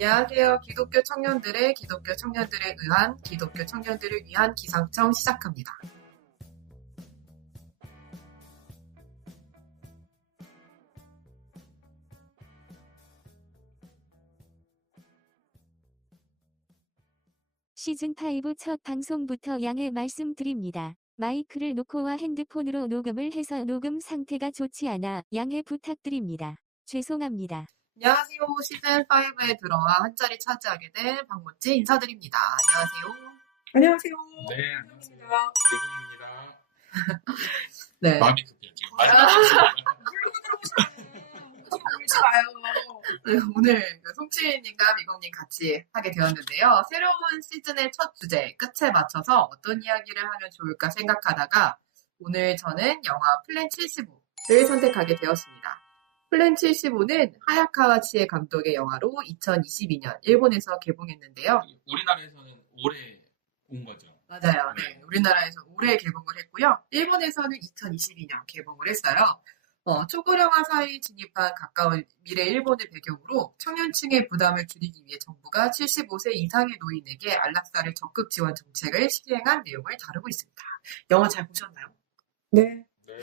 안녕하세요. 기독교 청년들의 기독교 청년들에 의한 기독교 청년들을 위한 기상청 시작합니다. 시즌5 첫 방송부터 양해 말씀드립니다. 마이크를 놓고와 핸드폰으로 녹음을 해서 녹음 상태가 좋지 않아 양해 부탁드립니다. 죄송합니다. 안녕하세요. 시즌5에 들어와 한 자리 차지하게 된 박모찌 인사드립니다. 안녕하세요. 안녕하세요. 네, 안녕하세요. 리군입니다. 네. 마음이 급해요. 지금 마지막 물고 들어오시네. 울지 마요. 네, 오늘 송치님과 미국님 같이 하게 되었는데요. 새로운 시즌의 첫 주제, 끝에 맞춰서 어떤 이야기를 하면 좋을까 생각하다가 오늘 저는 영화 플랜 75를 선택하게 되었습니다. 플랜 75는 하야카와 치에 감독의 영화로 2022년 일본에서 개봉했는데요. 우리나라에서는 올해 온 거죠. 맞아요. 네. 우리나라에서 올해 개봉을 했고요. 일본에서는 2022년 개봉을 했어요. 초고령화 사회에 진입한 가까운 미래 일본을 배경으로 청년층의 부담을 줄이기 위해 정부가 75세 이상의 노인에게 안락사를 적극 지원 정책을 시행한 내용을 다루고 있습니다. 영화 잘 보셨나요? 네. 네.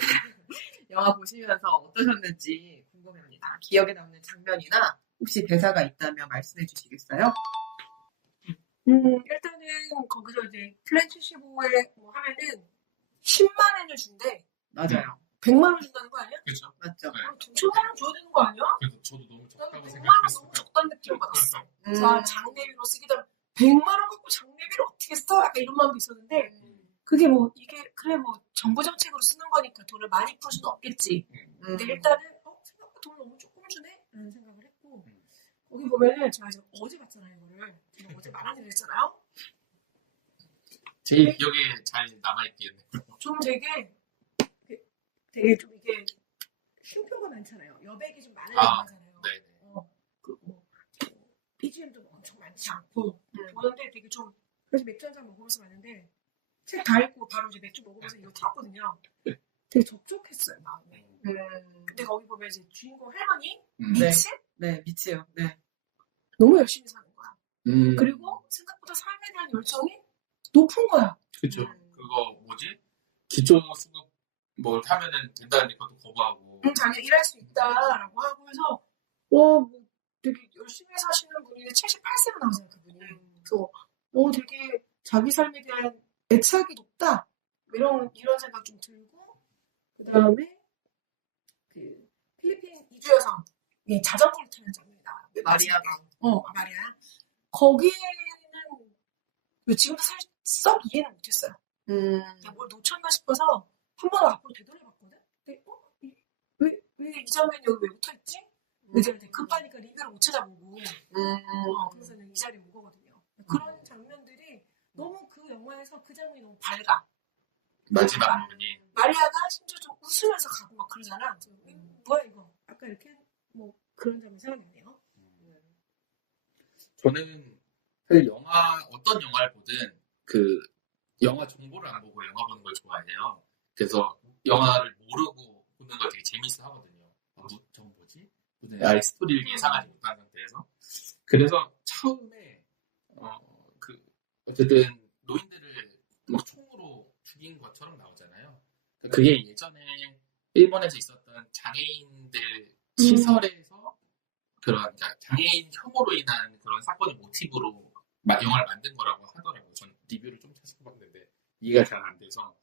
영화 보시면서 어떠셨는지 궁금합니다. 기억에 남는 장면이나 혹시 대사가 있다면 말씀해 주시겠어요? 일단은 거기서 이제 플랜 75에 뭐 하면은 10만 원을 준대. 맞아요. 100만 원 준다는 거 아니야? 그렇죠. 맞죠? 네. 그럼 2천만 원 줘야 되는 거 아니야? 그래서 저도 너무 나는 적다고 100만 원 너무 생각했어요. 적다는 느낌을 받았어. 그래서 장례비로 쓰기도 100만 원 갖고 장례비를 어떻게 써? 약간 이런 마음도 있었는데 그게 뭐 이게 그래 뭐 정부 정책으로 쓰는 거니까 돈을 많이 풀 수는 없겠지. 근데 일단은 생각보다 돈 너무 조금 주네? 라는 생각을 했고 거기 보면은 제가 지금 어제 봤잖아요 이거를. 제가 어제 말하기로 했잖아요. 제일 기억에 잘 남아있겠네요. 좀 되게 좀 이게 쉼표가 많잖아요. 여백이 좀 많은 영화잖아요. 네네. 그뭐 BGM도 엄청 많지 않고 보는데 되게 좀 그래서 맥주 한잔 먹으면서 봤는데 책 다 읽고 바로 이제 맥주 먹으면서 이거 들었거든요. 되게 적적했어요 마음에. 근데 거기 보면 이제 주인공 할머니 미치? 네, 미치요. 네. 너무 열심히 사는 거야. 그리고 생각보다 삶에 대한 열정이 높은 거야. 그렇죠. 그거 뭐지? 기초 수급 뭘 하면은 된다는 것도 거부하고. 자기가 일할 수 있다라고 하고 해서 뭐 되게 열심히 사시는 분인데 78세로 나오잖아요 그분이. 그래서 되게 자기 삶에 대한 애착이 높다 이런 생각 좀 들고 그 다음에 그 필리핀 이주 여성이 자전거를 타는 장면이 나와요. 마리아가. 마리아. 거기에는 지금도 사실 썩 이해는 못했어요. 뭘 놓쳤나 싶어서 한 번 앞으로 되돌아봤거든. 근데 왜 이 장면이 여기 왜 붙어있지? 이제 급하니까 리뷰를 못 찾아보고 그래서 이 자리에 온 거거든요. 그런 장면들이 너무 그 영화에서 그 장면이 너무 밝아. 마지막 부분이. 마리아가 심지어 좀 웃으면서 가고 막 그러잖아. 뭐야 이거? 아까 이렇게 뭐 그런 장면 생각났네요. 저는 사실 어떤 영화를 보든 그 영화 정보를 안 보고 영화 보는 걸 좋아해요. 그래서 영화를 모르고 보는 걸 되게 재밌어 하거든요. 저건 뭐지? 무슨 아예 스토리를 예상하지 못한 상태에서. 그래서 처음에 어쨌든 노인들을 막 총으로 죽인 것처럼 나오잖아요. 그게 예전에 일본에서 있었던 장애인들 시설에서 그런 장애인 혐오로 인한 그런 사건을 모티브로 영화를 만든 거라고 하더라고요. 전 리뷰를 좀 찾아봤는데 이해가 잘 안 돼서.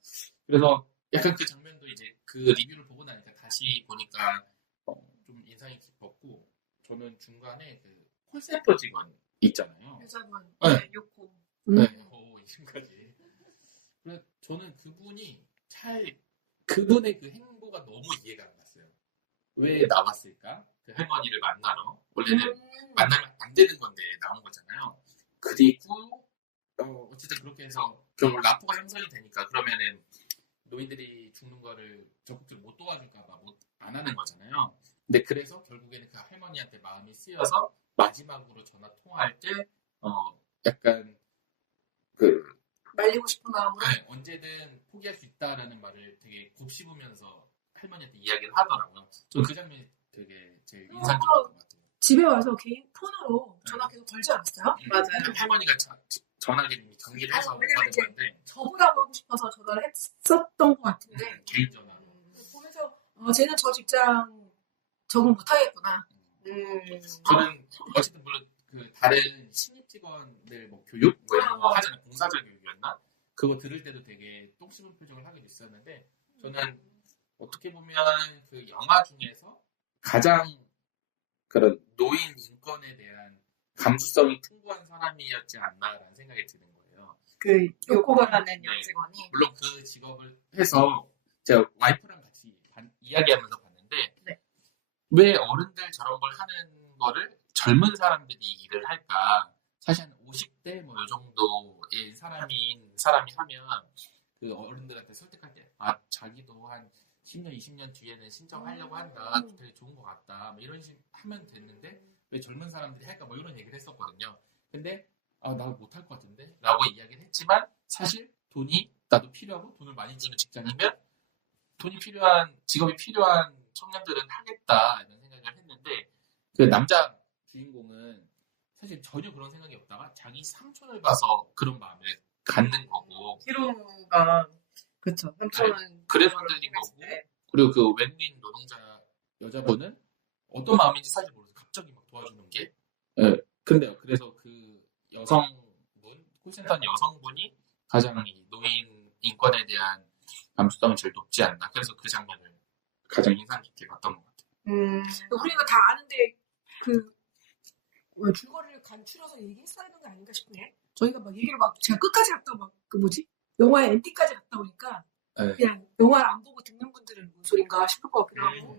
그래서 약간 그 장면도 이제 그 리뷰를 보고 나니까 다시 보니까 좀 인상이 깊었고, 저는 중간에 그 콜센터 직원 있잖아요. 여자분. 네. 요코. 네. 지금까지. 그래서 저는 그분의 그 행보가 너무 이해가 안 갔어요. 왜 나왔을까? 그 할머니를 만나러. 원래는 만나면 안 되는 건데 나온 거잖아요. 그리고 어쨌든 그렇게 해서 결국 라포가 형성이 되니까 그러면은 노인들이 죽는 거를 적극적으로 못 도와줄까봐 안 하는 거잖아요. 근데 그래서 결국에는 그 할머니한테 마음이 쓰여서 마지막으로 전화 통화할 때 약간 말리고 싶은 마음으로 언제든 포기할 수 있다라는 말을 되게 곱씹으면서 할머니한테 이야기를 하더라고요. 저는 그 장면이 되게 제일 인상 깊었던 것 같아요. 집에 와서 개인 폰으로 전화 계속 걸지 않았어요? 맞아요. 할머니가 전화기를 정리를 해서 왜냐면 받은 이제 건데 저보다 보고 싶어서 전화를 했었던 것 같은데 개인 전화로. 보면서 쟤는 저 직장 적응 못하겠구나. 저는 어쨌든 물론 그 다른 신입 직원들 뭐 교육 뭐 이런 거 하잖아요. 봉사자 교육이었나? 그거 들을 때도 되게 똥 씹은 표정을 하게 됐었는데 저는 어떻게 보면 그 영화 중에서 가장 그런 노인 인권에 대한 감수성이 풍부한 사람이었지 않나라는 생각이 드는 거예요. 그 요코라는 네. 여직원이 물론 그 직업을 해서 제가 와이프랑 같이 이야기하면서 봤는데 네. 왜 어른들 저런 걸 하는 거를 젊은 사람들이 일을 할까? 사실 한 50대 뭐 이 정도의 사람이 하면 그 어른들한테 설득할 때 자기도 한 10년, 20년 뒤에는 신청하려고 한다. 되게 좋은 것 같다. 뭐 이런 식으로 하면 됐는데 왜 젊은 사람들이 할까? 뭐 이런 얘기를 했었거든요. 근데 나 못할 것 같은데? 라고 이야기를 했지만 사실 나도 필요하고 돈을 많이 주는 직장이면 직업이 필요한 청년들은 하겠다 이런 생각을 했는데 그 남자 주인공은 사실 전혀 그런 생각이 없다가 자기 삼촌을 봐서 그런 마음을 갖는 거고 히로가 그쵸 삼촌은 그래서 흔들린 거고 그리고 그 웬윈 노동자 여자분은 어떤 마음인지 사실 모르겠어요. 갑자기 막 도와주는 게 근데 그래서 그 여성분 콜센터 여성분이 가장 이 노인 인권에 대한 감수성이 제일 높지 않나. 그래서 그 장면을 가장 인상 깊게 봤던 것 같아요. 우리가 다 아는데 줄거리를 간추려서 얘기했어야 되는 거 아닌가 싶네. 저희가 막 얘기를 제가 끝까지 갔다 영화의 엔딩까지 갔다 오니까 네. 그냥 영화를 안 보고 듣는 분들은 무슨 소린가 싶을 것 같기도 하고.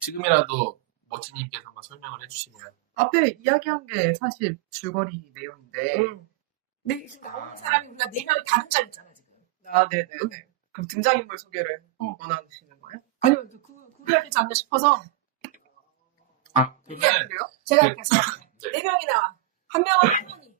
지금이라도 멋지님께서 한번 설명을 해주시면. 앞에 이야기한 게 사실 줄거리 내용인데 근데 지금 나오는 사람이 우리가 4명이 다른 짤이잖아 지금. 네네네. 그럼 등장인물 소개를 원하시는 거예요? 아니면 그래야 되지 않나 싶어서. 그러면 제가 이렇게 했어요. 4명이 나와. 한 명은 할머니.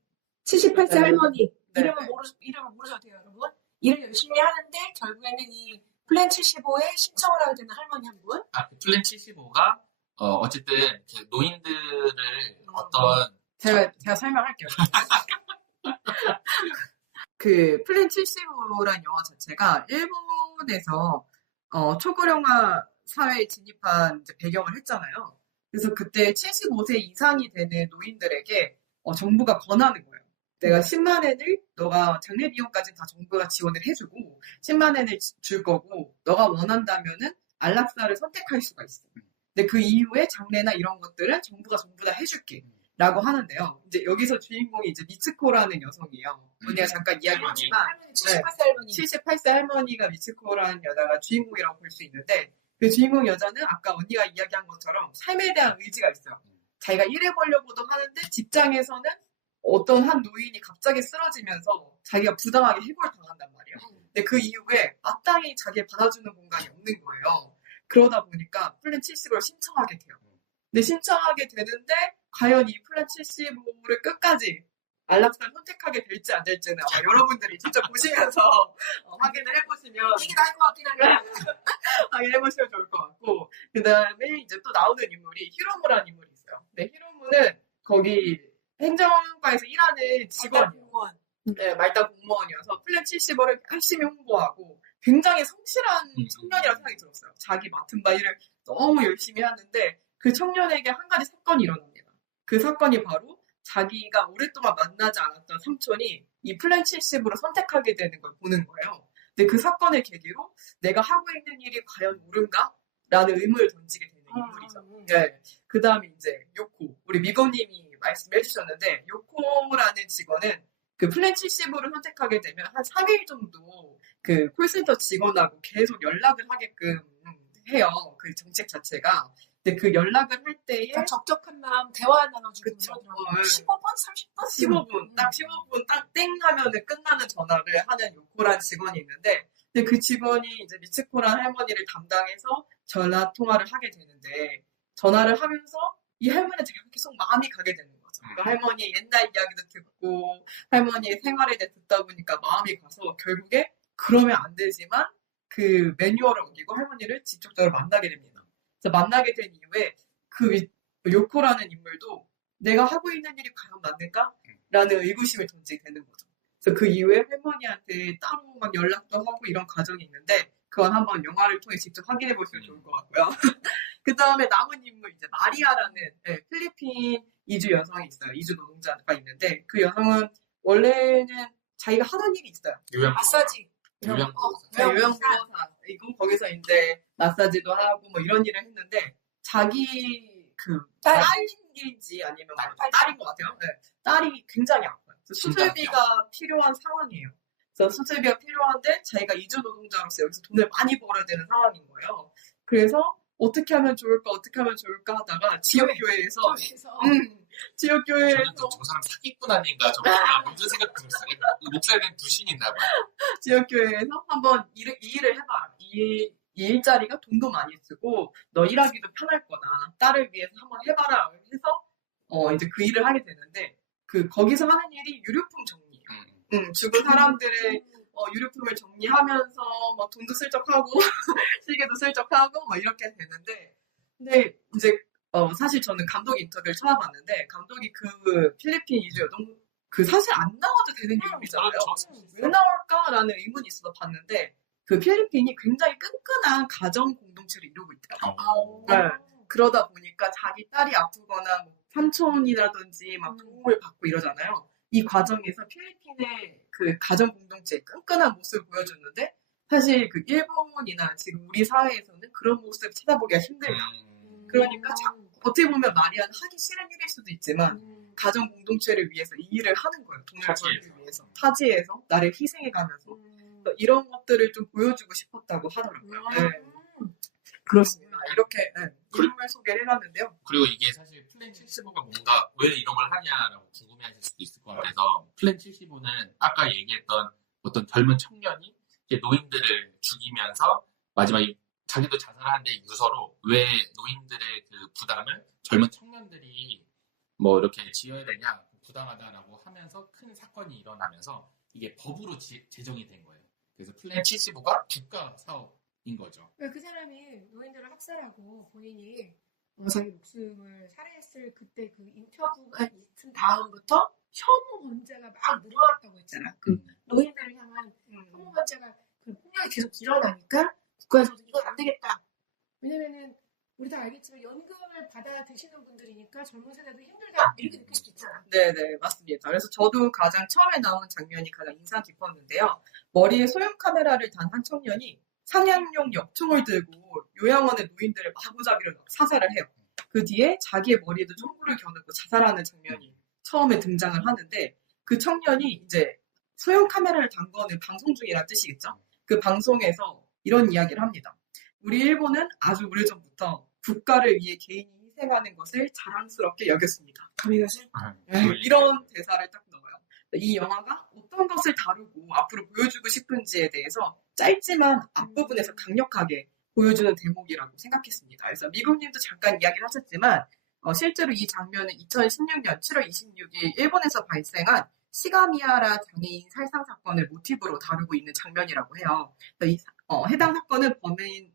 78세 할머니. 이름을 모르셔도 돼요, 여러분. 일을 열심히 하는데 결국에는 이 플랜 75에 신청을 하게 되는 할머니 한 분. 그 플랜 75가 어쨌든 그 노인들을 어떤 제가 설명할게요. 그 플랜 75라는 영화 자체가 일본에서 초고령화 사회에 진입한 이제 배경을 했잖아요. 그래서 그때 75세 이상이 되는 노인들에게 정부가 권하는 거예요. 내가 10만 엔을 너가 장례 비용까지는 다 정부가 지원을 해주고 10만 엔을 줄 거고 너가 원한다면은 안락사를 선택할 수가 있어. 근데 그 이후에 장례나 이런 것들은 정부가 전부 다 해줄게. 라고 하는데요. 이제 여기서 주인공이 이제 미츠코라는 여성이에요. 언니가 잠깐 이야기했지만 78세 할머니. 78세 할머니가 미츠코라는 여자가 주인공이라고 볼 수 있는데 그 주인공 여자는 아까 언니가 이야기한 것처럼 삶에 대한 의지가 있어요. 자기가 일해보려고도 하는데 직장에서는 어떤 한 노인이 갑자기 쓰러지면서 자기가 부당하게 해고당한단 말이에요. 근데 그 이후에 마땅히 자기를 받아주는 공간이 없는 거예요. 그러다 보니까 플랜 75를 신청하게 돼요. 근데 신청하게 되는데 과연 이 플랜 75를 끝까지 안락사를 선택하게 될지 안 될지는 아마 여러분들이 직접 보시면서 확인을 해보시면 얘기 나을 것 같긴 한데 확인해보시면 좋을 것 같고 그 다음에 이제 또 나오는 인물이 히로무라는 인물이 있어요. 근데 히로무는 거기 행정과에서 일하는 직원이에요. 네, 말단 공무원이어서 플랜 75를 열심히 홍보하고 굉장히 성실한 청년이라고 생각이 들었어요. 자기 맡은 바 일을 너무 열심히 하는데 그 청년에게 한 가지 사건이 일어납니다. 그 사건이 바로 자기가 오랫동안 만나지 않았던 삼촌이 이 플랜 70으로 선택하게 되는 걸 보는 거예요. 근데 그 사건을 계기로 내가 하고 있는 일이 과연 옳은가? 라는 의문을 던지게 되는 인물이죠. 네. 그 다음에 이제 요코. 우리 미고님이 말씀해 주셨는데 요코라는 직원은 그 플랜 70으로 선택하게 되면 한 3일 정도 그 콜센터 직원하고 계속 연락을 하게끔 해요. 그 정책 자체가. 근데 그 연락을 할 때에 적적한 마음 대화 나눠주고 그러더라고요. 15분? 30분? 15분, 딱 15분 딱 땡 하면은 끝나는 전화를 하는 요코라는 직원이 있는데 근데 그 직원이 이제 미츠코라는 할머니를 담당해서 전화 통화를 하게 되는데 전화를 하면서 이 할머니한테 계속 마음이 가게 되는 거죠. 그 할머니의 옛날 이야기도 듣고 할머니의 생활에 대해 듣다 보니까 마음이 가서 결국에 그러면 안 되지만 그 매뉴얼을 어기고 할머니를 직접적으로 만나게 됩니다. 그래서 만나게 된 이후에 그 요코라는 인물도 내가 하고 있는 일이 과연 맞는가? 라는 의구심을 던지게 되는 거죠. 그래서 그 이후에 할머니한테 따로 막 연락도 하고 이런 과정이 있는데 그건 한번 영화를 통해 직접 확인해 보시면 좋을 것 같고요. 그 다음에 남은 인물 이제 마리아라는 필리핀 이주 여성이 있어요. 이주 노동자가 있는데 그 여성은 원래는 자기가 하던 일이 있어요. 마사지. 요양보호사. 이건 거기서 이제 마사지도 하고 뭐 이런 일을 했는데 자기 그 딸인지 아니면 딸인 것 같아요. 네. 딸이 굉장히 아파요. 수술비가 필요한 상황이에요. 그래서 수술비가 필요한데 자기가 이주 노동자로서 여기서 돈을 많이 벌어야 되는 상황인 거예요. 그래서 어떻게 하면 좋을까 하다가 지역교회에서 저는 저 사람 사기꾼 아닌가 무슨 생각 들었어요. 목사님 불신인가 봐요. 지역교회에서 한번 이 일을 해봐라. 이 일자리가 돈도 많이 쓰고 너 일하기도 편할 거다. 딸을 위해서 한번 해봐라 해서 이제 그 일을 하게 되는데 거기서 하는 일이 유류품 정리예요. 죽은 사람들의 유류품을 정리하면서 막 돈도 슬쩍 하고 시계도 슬쩍 하고 막 이렇게 되는데 근데 이제 사실 저는 감독 인터뷰를 찾아봤는데 감독이 그 필리핀 이주 여동 사실 안 나와도 되는 인물이잖아요. 왜 나올까라는 의문이 있어서 봤는데 그 필리핀이 굉장히 끈끈한 가정 공동체를 이루고 있더라고요. 네. 그러다 보니까 자기 딸이 아프거나 뭐 삼촌이라든지 막 도움을 받고 이러잖아요. 이 과정에서 필리핀의 그 가정 공동체의 끈끈한 모습을 보여줬는데 사실 그 일본이나 지금 우리 사회에서는 그런 모습을 찾아보기가 힘들다. 그러니까 어떻게 보면 마리아는 하기 싫은 일일 수도 있지만 가정 공동체를 위해서 이 일을 하는 거예요. 돈을 벌기 위해서. 타지에서 나를 희생해가면서 이런 것들을 좀 보여주고 싶었다고 하더라고요. 네. 그렇습니다. 이렇게 인물 소개를 해놨는데요. 그리고 이게 사실 플랜 75가 뭔가 왜 이런 걸 하냐라고 궁금해하실 수도 있을 것 같아서 플랜 75는 아까 얘기했던 어떤 젊은 청년이 이제 노인들을 죽이면서 마지막에 자기도 자살하는데 유서로 왜 노인들의 그 부담을 젊은 청년들이 뭐 이렇게 지어야 되냐 부당하다라고 하면서 큰 사건이 일어나면서 이게 법으로 제정이 된 거예요. 그래서 플랜 75가 국가 사업인 거죠. 그 사람이 노인들을 학살하고 본인이 자기 목숨을 살해했을 그때 그 인터뷰가 있은 다음부터 혐오 범죄가 막 늘어났다고 했잖아. 그 노인들을 향한 혐오 범죄가 그 폭력이 계속 일어나니까 국가에서도 이건 안 되겠다. 왜냐면은 우리 다 알겠지만 연금을 받아 드시는 분들이니까 젊은 세대도 힘들다 이렇게 느낄 수도 있잖아. 네네 맞습니다. 그래서 저도 가장 처음에 나오는 장면이 가장 인상 깊었는데요. 머리에 소형 카메라를 단 한 청년이 사냥용 엽총을 들고 요양원의 노인들을 마구잡이로 사살을 해요. 그 뒤에 자기의 머리에도 총구를 겨누고 자살하는 장면이 처음에 등장을 하는데 그 청년이 이제 소형 카메라를 단 거는 방송 중이라는 뜻이겠죠. 그 방송에서 이런 이야기를 합니다. 우리 일본은 아주 오래전부터 국가를 위해 개인이 희생하는 것을 자랑스럽게 여겼습니다. 이런 대사를 딱 넣어요. 이 영화가 어떤 것을 다루고 앞으로 보여주고 싶은지에 대해서 짧지만 앞부분에서 강력하게 보여주는 대목이라고 생각했습니다. 그래서 미국님도 잠깐 이야기를 하셨지만 실제로 이 장면은 2016년 7월 26일 일본에서 발생한 시가미야라 장애인 살상 사건을 모티브로 다루고 있는 장면이라고 해요. 해당 사건은 범인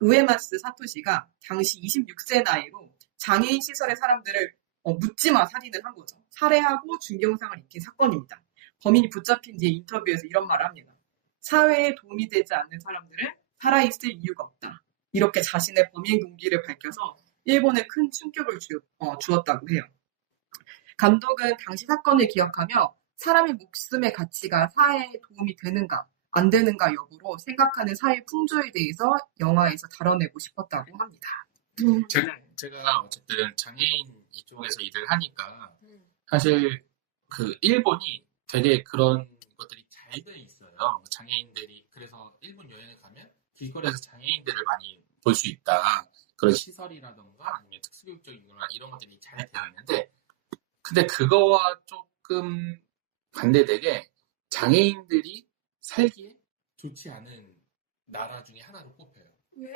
우에마스 사토시가 당시 26세 나이로 장애인 시설의 사람들을 묻지마 살인을 한 거죠. 살해하고 중경상을 입힌 사건입니다. 범인이 붙잡힌 뒤에 인터뷰에서 이런 말을 합니다. 사회에 도움이 되지 않는 사람들은 살아있을 이유가 없다. 이렇게 자신의 범인 동기를 밝혀서 일본에 큰 충격을 주었다고 해요. 감독은 당시 사건을 기억하며 사람의 목숨의 가치가 사회에 도움이 되는가 안 되는가 여부로 생각하는 사회 풍조에 대해서 영화에서 다뤄내고 싶었다고 합니다. 제가 어쨌든 장애인 이쪽에서 일을 하니까 사실 그 일본이 되게 그런 것들이 잘 돼 있어요. 장애인들이 그래서 일본 여행을 가면 길거리에서 장애인들을 많이 볼 수 있다. 그런 시설이라던가 아니면 특수교육적이거나 이런 것들이 잘 되어 있는데 근데 그거와 조금 반대되게 장애인들이 살기에 좋지 않은 나라 중에 하나로 꼽혀요. 왜?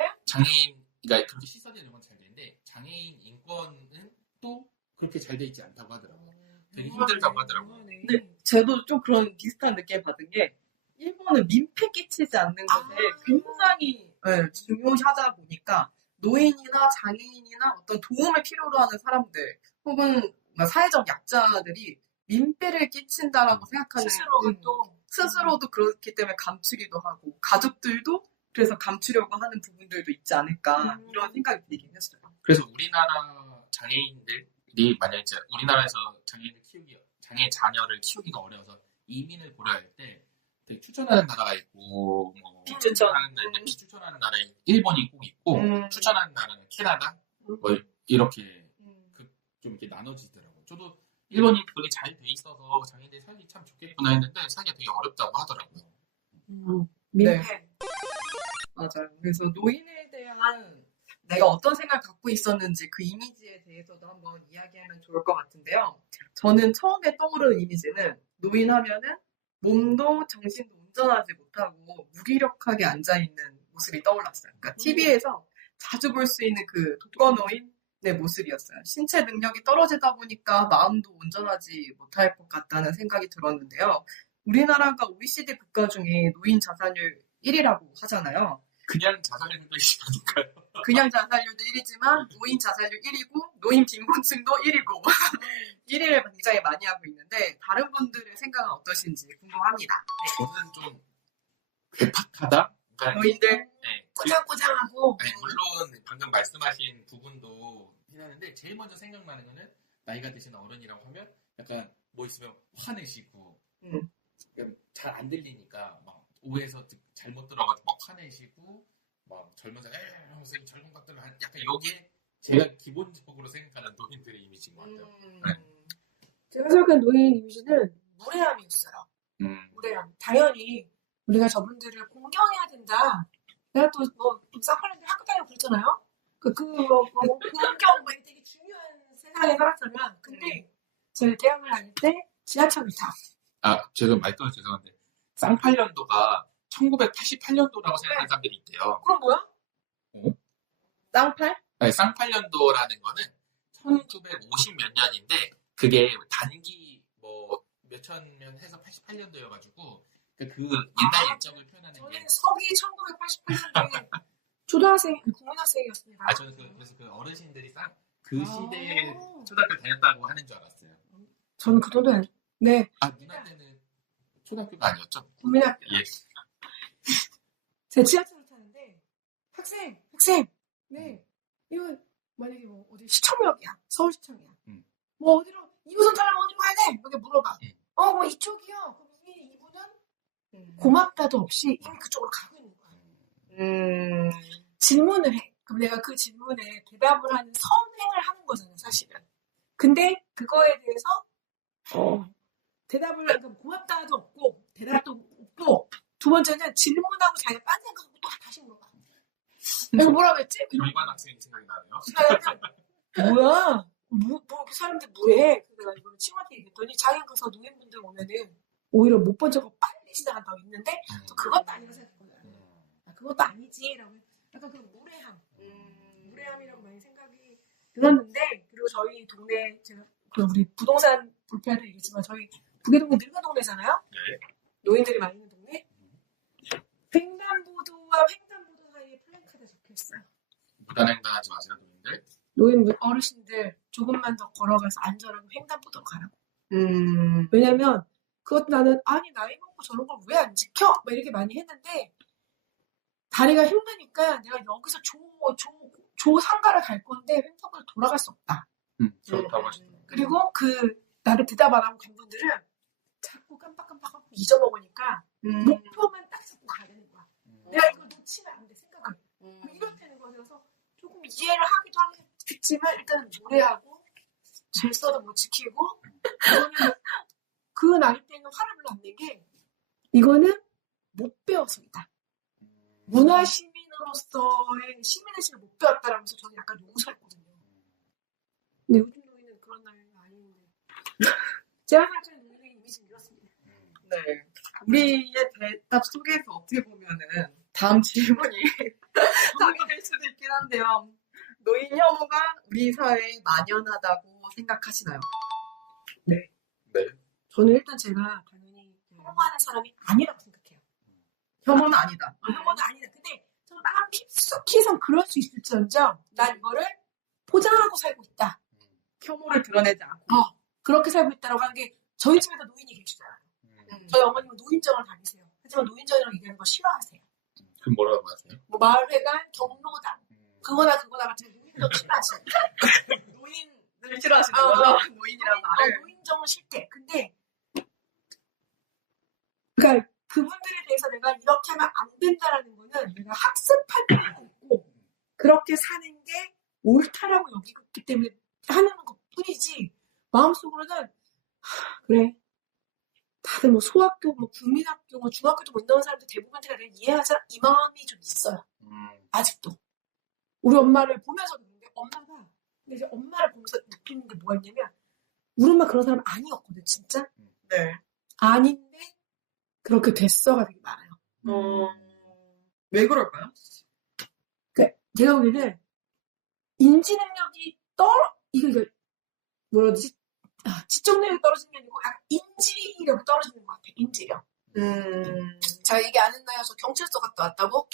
그러니까 그렇게 시설이 이런 건 잘 되는데 장애인 인권은 또 그렇게 잘 돼 있지 않다고 하더라고요. 되게 힘들다고 하더라고요. 근데 저도 좀 그런 비슷한 느낌 받은 게 일본은 민폐 끼치지 않는 것에 굉장히 중요하다 보니까 노인이나 장애인이나 어떤 도움을 필요로 하는 사람들 혹은 뭔가 사회적 약자들이 민폐를 끼친다라고 생각하는 스스로도 그렇기 때문에 감추기도 하고 가족들도 그래서 감추려고 하는 부분들도 있지 않을까 이런 생각이 들긴 했어요. 그래서 우리나라 장애인들이 만약에 우리나라에서 장애 자녀를 키우기가 어려워서 이민을 고려할 때 되게 추천하는 나라가 있고 비추천하는 나라에 일본이 꼭 있고 추천하는 나라는 캐나다 뭐 이렇게 좀 이렇게 나눠지더라고요. 저도 일본이 그게 잘 돼 있어서 장애인들이 살기 참 좋겠구나 했는데 살기가 되게 어렵다고 하더라고요. 민폐. 네. 맞아요. 그래서 노인에 대한 내가 어떤 생각을 갖고 있었는지 그 이미지에 대해서도 한번 이야기하면 좋을 것 같은데요. 저는 처음에 떠오르는 이미지는 노인 하면은 몸도 정신도 운전하지 못하고 무기력하게 앉아있는 모습이 떠올랐어요. 그러니까 TV에서 자주 볼 수 있는 그 독거노인의 모습이었어요. 신체 능력이 떨어지다 보니까 마음도 운전하지 못할 것 같다는 생각이 들었는데요. 우리나라가 OECD 국가 중에 노인 자살률 1위라고 하잖아요. 그냥 자살률도 1위니까요. 그냥 자살률도 1위지만 노인 자살률 1위고 노인 빈곤층도 1위고 1위를 굉장히 많이 하고 있는데 다른 분들의 생각은 어떠신지 궁금합니다. 저는 좀 괴팍하다? 그러니까 노인들 네, 꼬장꼬장하고 물론 방금 말씀하신 부분도 해놨는데 제일 먼저 생각나는 거는 나이가 드신 어른이라고 하면 약간 뭐 있으면 화내시고 잘 안 들리니까 막 오해해서 잘못 들어가지고 막 화내시고 막 젊은서 하면서 젊은 것들을 약간 요게 제가 기본적으로 생각하는 노인들의 이미지인 것 같아요. 네. 제가 생각하는 노인 이미지는 무례함이었어요. 무례함. 당연히 우리가 저분들을 공경해야 된다. 내가 또 뭐 쌍팔년들 학교 다니고 그랬잖아요. 공경 되게 중요한 세상에 살았잖아. 근데 제가 대학을 다닐 때 지하철을 타. 제가 말도 죄송한데 쌍팔년도가 1988년도라고 생각하는 사람들이 있대요. 그럼 뭐야? 쌍팔? 네, 쌍팔년도라는 거는 1950 몇 년인데 그게 단기 뭐 몇천 년 해서 88년도여가지고 그 옛날 일정을 표현하는 게 저는 서기 1988년도에 초등학생, 국민학생이었습니다. 저는 그래서 그 어르신들이 그 시대에 초등학교 다녔다고 하는 줄 알았어요. 저는 그 정도 네. 누나 때는 초등학교가 아니었죠? 국민학교. 예. 제가 지하철을 타는데 학생, 네, 이거 만약에 뭐 어디 시청역이야, 서울시청이야. 뭐 어디로 2호선 타려면 어디로 가야 돼? 이렇게 물어봐. 뭐 이쪽이요. 그럼 이분은 고맙다도 없이 이미 그쪽으로 가고 있는 거야. 질문을 해. 그럼 내가 그 질문에 대답을 하는 선행을 하는 거잖아요, 사실은. 근데 그거에 대해서 대답을 그러니까 고맙다도 없고 대답도 없고 두 번째는 질문하고 자기가 딴 생각하고 또 다시 물어봐. 내가 뭐라고 했지? 일반 학생이 생각이 나네요. 뭐야? 뭐 그 사람들 뭐해? 내가 이걸 친구한테 얘기했더니 자기가 가서 노인분들 오면은 오히려 못 본 척하고 빨리 지나간다고 했는데 또 그것도 아니라고 생각했거든. 그것도 아니지라고 약간 그 무례함이라고 많이 생각이 들었는데 그리고 저희 동네 제가 우리 부동산 불패도 얘기했지만 저희 북해동네 늙은 동네잖아요. 네. 노인들이 많이 있는 동네. 횡단보도와 횡단보도 사이에 플랜카드가 적혀있어요. 무단횡단하지 마세요, 노인들. 노인 어르신들 조금만 더 걸어가서 안전하게 횡단보도로 가라고. 왜냐면 그것 나는 아니 나이 먹고 저런 걸 왜 안 지켜? 막 이렇게 많이 했는데 다리가 힘드니까 내가 여기서 조 상가를 갈 건데 횡단보도 돌아갈 수 없다. 그렇다고 하시더라고요. 그리고 나를 대답 안 하고 간 분들은 자꾸 깜빡깜빡하고 잊어먹으니까 목표만 딱 잡고 가야 되는 거야. 내가 이걸 놓치면 안 돼, 생각을. 이럴 때는 거여서 조금 이해를 하기도 하겠지만 일단은 노래하고 질서도 못 지키고 그 나이 때는 화를 별로 안 낸 게 이거는 못 배워서이다. 문화 시민으로서의 시민의식을 못 배웠다라면서 저는 약간 용서했거든요. 근데 요즘 노인은 그런 나이가 아닌데 제가 생각하는 노인의 이미지는 이렇습니다. 네. 우리의 대답 속에서 어떻게 보면은 다음 질문이 답이 될 수도 있긴 한데요. 노인 혐오가 우리 사회에 만연하다고 생각하시나요? 네. 네. 저는 일단 제가 당연히 혐오하는 사람이 아니라고 생각해요. 혐오는 아니다. 혐오는 아니다. 근데 저는 막 마음 깊숙이선 그럴 수 있을지언정 난 이거를 포장하고 살고 있다. 혐오를 드러내지 않고. 그렇게 살고 있다라고 하는 게 저희 집에도 노인이 계시잖아요. 저희 어머님은 노인정을 다니세요. 하지만 노인정이라고 얘기하는 거 싫어하세요. 그럼 뭐라고 하세요? 뭐 마을회관, 경로당 그거나 같은 노인정 싫어하세요. 노인을 싫어하시는 거죠? 노인이란 말을. 노인정은 싫대. 근데 그러니까 그분들에 대해서 내가 이렇게 하면 안 된다라는 거는 내가 학습할 필요가 있고 그렇게 사는 게 옳다라고 여기고 있기 때문에 하는 것 뿐이지 마음속으로는 그래 다들 뭐 소학교, 뭐 국민학교, 뭐 중학교도 못 나온 사람들 대부분한테 내가 이해하자 이 마음이 좀 있어요. 아직도 우리 엄마를 보면서 그런데 엄마가 근데 이제 엄마를 보면서 느끼는 게 뭐가 있냐면 우리 엄마 그런 사람 아니었거든 진짜. 네. 아닌데 그렇게 됐어가 되게 많아요. 왜 그럴까요? 그러니까 제가 보기에는 인지 능력이 이거 뭐라 그러지? 지적 능력이 떨어지는 게 아니고 약간 인지력이 떨어지는 것 같아. 인지력. 제가 얘기 안 했나요? 저 경찰서 갔다 왔다고?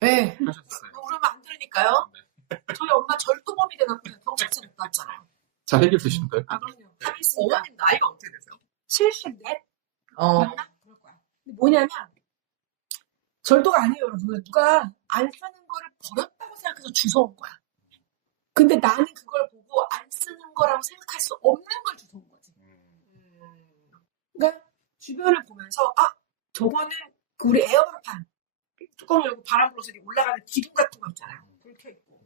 네. 네. 하셨어요. 우리 엄마 안 들으니까요. 네. 저희 엄마 절도범이 돼갖고 경찰서 갔다 왔잖아요. 잘 해결되시는 거예요? 그럼요. 네. 하겠습니다. 어머님 나이가 어떻게 되세요? 74? 어. 맞나? 그럴 거야. 근데 뭐냐면 절도가 아니에요, 여러분. 누가 안 쓰는 거를 버렸다고 생각해서 주워온 거야. 근데 나는 그걸 보고 안 쓰는 거라고 생각할 수 없는 걸 주워온 거지. 그러니까 주변을 보면서 저거는 우리 에어컨판 뚜껑 열고 바람 불어서 올라가는 기둥 같은 거 있잖아요. 불 켜 있고.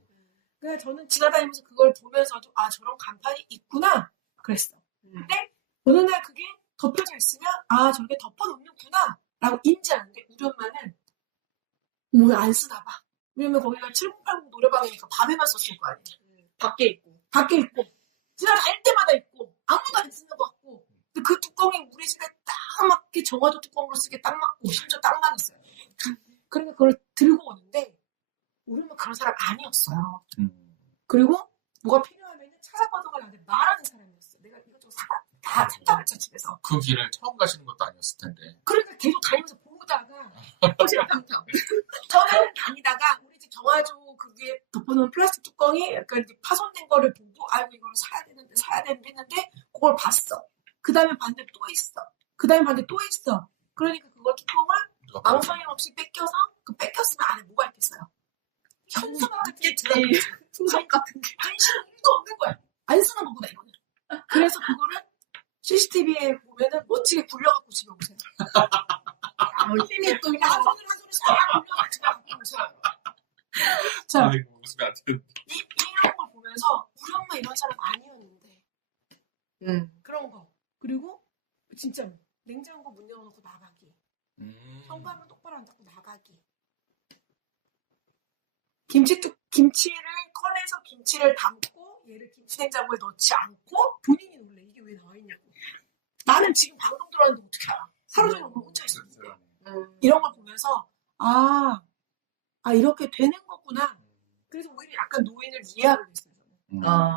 그러니까 저는 지나다니면서 그걸 보면서도 저런 간판이 있구나 그랬어. 근데 어느 날 그게 덮여져 있으면 저게 덮어놓는구나 라고 인지하는데 우리 엄마는 뭐 안 쓰나 봐. 왜냐면 거기가 7080 노래방이니까 밤에만 썼을 거 아니에요. 밖에 있고 지나다닐 때마다 있고 아무도 안 쓰는 것 같고 근데 그 뚜껑이 우리 집에 딱 맞게 정화조 뚜껑으로 쓰기에 딱 맞고 심지어 딱 맞았어요. 그러니까 그걸 들고 오는데 우리 엄마 그런 사람 아니었어요. 그리고 뭐가 필요하면 찾아봐도가 나한테 말하는 사람이었어. 내가 이것저것 다 샀다랬죠 집에서. 그 길을 처음 가시는 것도 아니었을 텐데. 그러니까 계속 다니면서 보다가 호시탐탐. 처음에는 다니다가 우리 집 정화조 그 위에 덮어놓은 플라스틱 뚜껑이 약간 이제 파손된 거를 보고 이걸 사야 되는데 했는데 그걸 봤어. 그 다음에 봤는데 또 있어. 그 다음에 봤는데 또 있어. 그러니까 그걸 뚜껑을 망설임 없이 뺏겨서 뺏겼으면 안에 뭐가 있겠어요? 현수막 같은 게 풍선 같은 게. 관심은 1도 없는 거야. 안 쓰는 거구나 이거는. 그래서 그거를 CCTV에 보면은 멋지게 굴려갖고 집에 오세요. 힘이 또 한 손으로 싹 굴려갖고 집에 오세요. 자, 모습이 안 되는데. 이런 걸 보면서 우리 엄마 이런 사람 아니었는데 그런 거. 그리고 진짜 냉장고 문 열어놓고 나가기. 현관문 똑바로 안 닫고 나가기. 김치를 꺼내서 김치를 담고 얘를 김치냉장고에 넣지 않고 본인이 놀래. 이게 왜 나와 있냐고. 나는 지금 방송 들어왔는데 어떻게 알아? 하루 종일 엄마 혼자 있었는데. 이런 걸 보면서 이렇게 되는 거구나. 그래서 오히려 약간 노인을 이해하게 됐어요.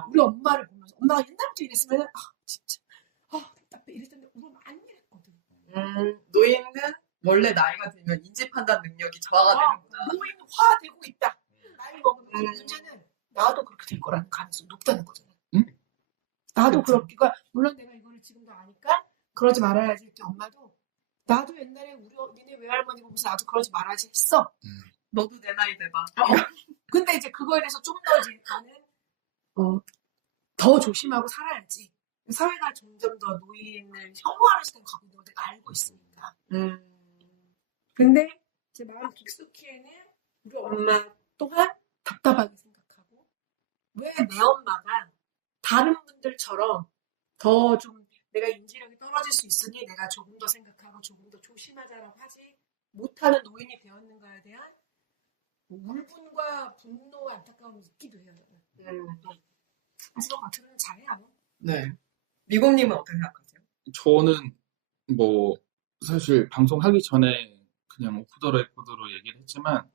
우리 엄마를 보면서 엄마가 옛날부터 이랬으면 진짜 답답해 이랬는데 우리 엄마 안 이랬거든. 노인은 원래 나이가 들면 인지 판단 능력이 저하가 되는구나. 노인화되고 있다. 나이 먹으면 문제는 나도 그렇게 될 거라는 가능성이 높다는 거잖아. 나도 그렇게 물론 내가 이거를 지금도 아니까 그러지 말아야지 이렇게 엄마도 나도 옛날에 니네 외할머니 보면서 나도 그러지 말아야지 했어. 너도 내 나이 돼봐. 근데 이제 그거에 대해서 좀 더 이제 나는 더 조심하고 살아야지. 사회가 점점 더 노인을 혐오하는 시대로 가고 있는 걸 내가 알고 있으니까. 근데 제 마음 깊숙이에는 우리 엄마 또한 답답하게 생각하고 왜 내 엄마가 다른 분들처럼 더 좀 내가 인지력이 떨어질 수 있으니 내가 조금 더 생각하고 조금 더 조심하자라고 하지 못하는 노인이 되었는가에 대한 울분과 분노와 안타까움이 있기도 해요. 하지만 겉으로는 잘해요. 네. 미국님은 어떻게 생각하세요? 저는 사실 방송하기 전에 그냥 오프 더 레코드로 얘기를 했지만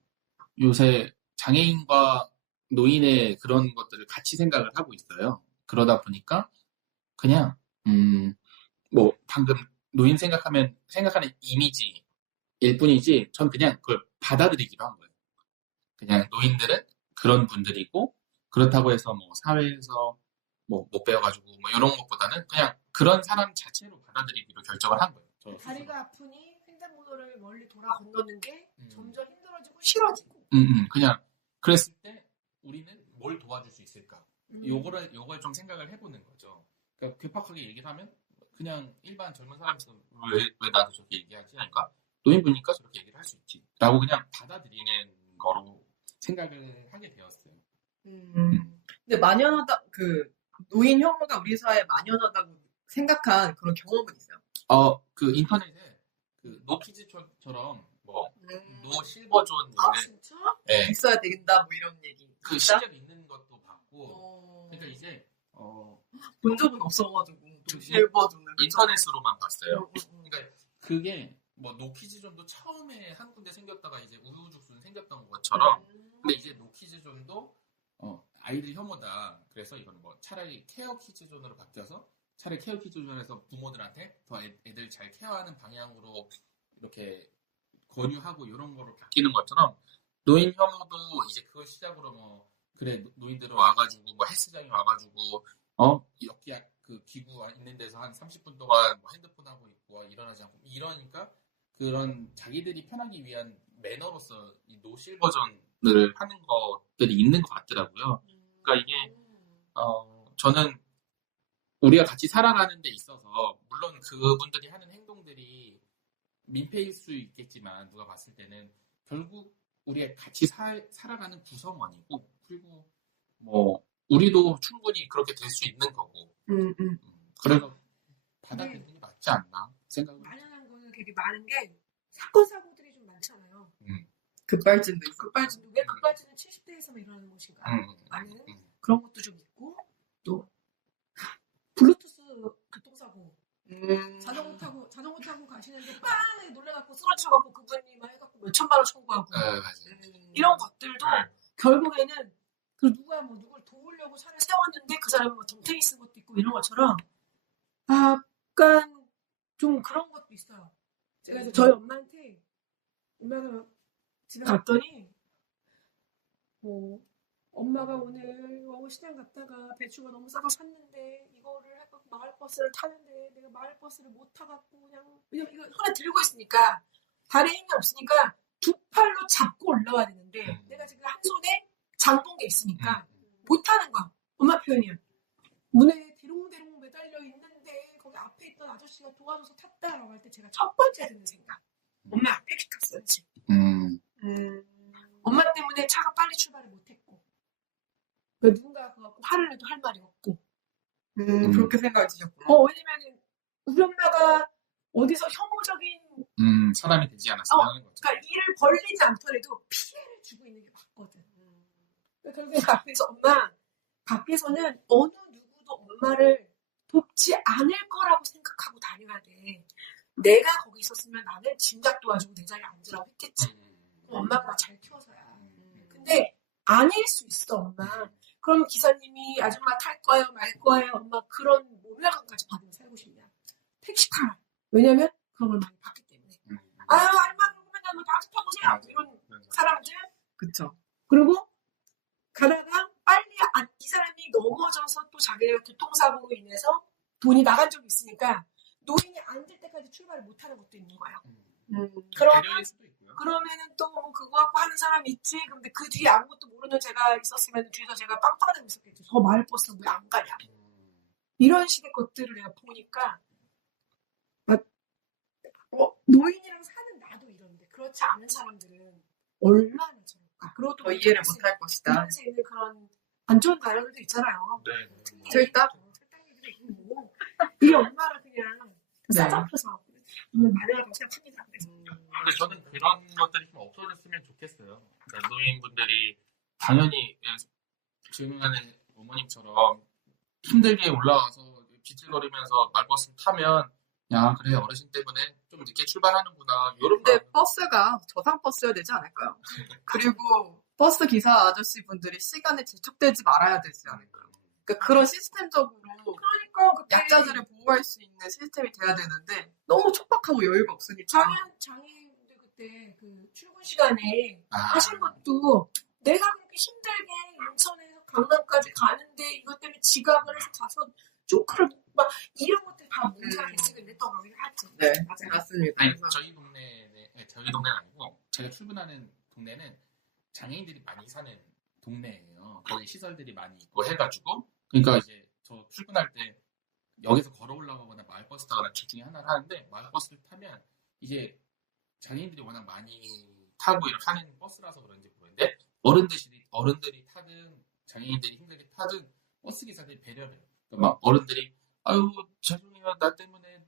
요새 장애인과 노인의 그런 것들을 같이 생각을 하고 있어요. 그러다 보니까 그냥 방금 노인 생각하는 이미지일 뿐이지 전 그냥 그걸 받아들이기로 한 거예요. 그냥 노인들은 그런 분들이고 그렇다고 해서 뭐 사회에서 뭐 못 배워가지고 뭐 이런 것보다는 그냥 그런 사람 자체로 받아들이기로 결정을 한 거예요. 저 스스로. 다리가 아프니 횡단보도를 멀리 돌아 건너는 게 점점 힘들어지고 싫어지고. 그냥 그랬을 때 우리는 뭘 도와줄 수 있을까? 요걸 좀 생각을 해보는 거죠. 그러니까 괴팍하게 얘기를 하면 그냥 일반 젊은 사람처럼 왜 나도 저렇게 얘기하지? 하니까 노인분이니까 저렇게 얘기를 할 수 있지. 라고 그냥 받아들이는 거로 생각을 하게 되었어요. 근데 만연하다, 노인 혐오가 우리 사회에 만연하다고 생각한 그런 경험은 있어요? 그 인터넷에 그 노키즈처럼 뭐 노 실버존 아, 있는 진짜? 네, 있어야 된다, 뭐 이런 얘기. 그 진짜? 실력 있는 것도 봤고 그러니까 이제 본 적은 없어가지고. 저 실버존은. 인터넷으로만 봤어요. 응. 그러니까 그게 뭐 노키즈존도 처음에 한 군데 생겼다가 이제 우후죽순 생겼던 것처럼 근데 이제 노키즈존도 아이들 혐오다. 그래서 이건 뭐 차라리 케어 키즈존으로 바뀌어서 차라리 케어 키즈존에서 부모들한테 더 애들 잘 케어하는 방향으로 이렇게 권유하고 이런 거로 바뀌는 것처럼 노인 혐오도 이제 그걸 시작으로 뭐 그래 노인들은 와가지고 뭐 헬스장에 와가지고 여기 그 기구 있는 데서 한 30분 동안 뭐 핸드폰 하고 있고 일어나지 않고 이러니까 그런 자기들이 편하기 위한 매너로서 이 노실버전을 하는 것들이 있는 것 같더라고요. 그러니까 이게 저는 우리가 같이 살아가는 데 있어서 물론 그분들이 하는 행동들이 민폐일 수 있겠지만 누가 봤을 때는 결국 우리가 같이 살아가는 구성원이고 그리고 뭐 우리도 충분히 그렇게 될 수 있는 거고 그래서 받아들이는 게 맞지 않나 생각을 만연한 거는 되게 많은 게 사건 사고들이 좀 많잖아요. 급발진도 있고. 급발진도 왜 급발진은 70대에서만 일어나는 것인가? 많은 그런 것도 좀 있고 또 블루투스 교통사고 자전거 타고 가시는데 빵 놀래갖고 쓰러져갖고 그분이 막 해갖고 몇 천만 원 청구하고 이런 것들도 결국에는 그 누가 뭐 누굴 도우려고 차를 세웠는데 그 사람은 뭐 덤탱이 쓴 것도 있고 이런 것처럼 약간 좀 그런 것도 있어요. 제가 이제 저희 엄마한테 엄마가 집에 갔더니 뭐 엄마가 오늘 시장 갔다가 배추가 너무 싸서 샀는데 이거를 해갖고 마을버스를 타는데 내가 마을버스를 못 타갖고 그냥 왜냐면 이거 손에 들고 있으니까 발에 힘이 없으니까 두 팔로 잡고 올라와야 되는데 내가 지금 한 손에 장본 게 있으니까 못 타는 거야. 엄마 표현이야. 문에 대롱대롱 매달려 있는데 거기 앞에 있던 아저씨가 도와줘서 탔다라고 할 때 제가 첫 번째 드는 생각. 엄마 택시 탔어야지. 엄마 때문에 차가 빨리 출발을 못했고 누군가 그거 갖고 화를 내도 할 말이 없고 그렇게 생각이 드셨구나. 왜냐면 우리 엄마가 어디서 혐오적인 사람이 되지 않았으면 하는 거죠. 그러니까 일을 벌리지 않더라도 피해를 주고 있는 게 맞거든. 그러니까 결국에 밖에서는 어느 누구도 엄마를 돕지 않을 거라고 생각하고 다녀야 돼. 내가 거기 있었으면 나는 짐작 도와주고 내 자리에 앉으라고 했겠지. 엄마가 나 잘 키워서야. 근데 아닐 수 있어, 엄마. 그럼 기사님이 아줌마 탈 거예요, 말 거예요, 엄마 그런 모멸감까지 받으면 살고 싶냐? 택시 타라. 왜냐면 그런 걸 많이 봤기 때문에. 아유, 아줌마 그러면 나뭐 다시 타보세요. 이런 사람들. 그쵸. 그리고 가다가 빨리 이 사람이 넘어져서 또 자기가 교통사고로 인해서 돈이 나간 적이 있으니까 노인이 앉을 때까지 출발을 못하는 것도 있는 거예요. 그러면은 또 뭐 그거 갖고 하는 사람이 있지. 근데 그 뒤에 아무것도 모르는 제가 있었으면 뒤에서 제가 빵빵하고 있었겠죠. 저 마을버스 왜 안 가냐. 이런 식의 것들을 내가 보니까 노인이랑 사는 나도 이런데 그렇지 않은 사람들은 얼마나 저럴까. 그리고 또 더 이해를 못할 것이다. 우리나라에 있는 그런 안 좋은 나라들도 있잖아요. 절딱? 절딱이들이 있고 이 엄마를 그냥 싸잡혀서 오늘 말해라고 생각합니다. 근데 저는 그런 것들이 좀 없어졌으면 좋겠어요. 그러니까 노인분들이 당연히 질문하는 어머님처럼 힘들게 올라와서 비틀거리면서 말버스 타면 야 그래 어르신 때문에 좀 늦게 출발하는구나. 근데 버스가 저상버스여야 되지 않을까요? 그리고 버스 기사 아저씨 분들이 시간에 질척되지 말아야 되지 않을까요? 그러니까 그런 시스템적으로 약자들을 보호할 수 있는 시스템이 돼야 되는데 너무 촉박하고 여유가 없으니까. 장애인들 그때 그 출근 시간에 하신 것도 내가 그렇게 힘들게 인천에서 강남까지 가는데 이것 때문에 지각을 해서 가서 쇼크를 막 이런 것들 다 문제가 됐으면 이랬던 거긴 하지. 네, 맞아요. 맞습니다. 아니, 그래서 저희 동네는 아니고 제가 출근하는 동네는 장애인들이 많이 사는 동네예요. 거기 시설들이 많이 있고 해가지고 그러니까 이제 저 출근할 때 역에서 걸어 올라가거나 마을버스 타거나 둘 중에 하나를 하는데 마을버스를 타면 이게 장애인들이 워낙 많이 타고 이렇게 하는 버스라서 그런지 모르겠는데 어른들이 타든 장애인들이 힘들게 타든 버스 기사들이 배려를 해요. 그러니까 막 어른들이 아유 죄송해요 나 때문에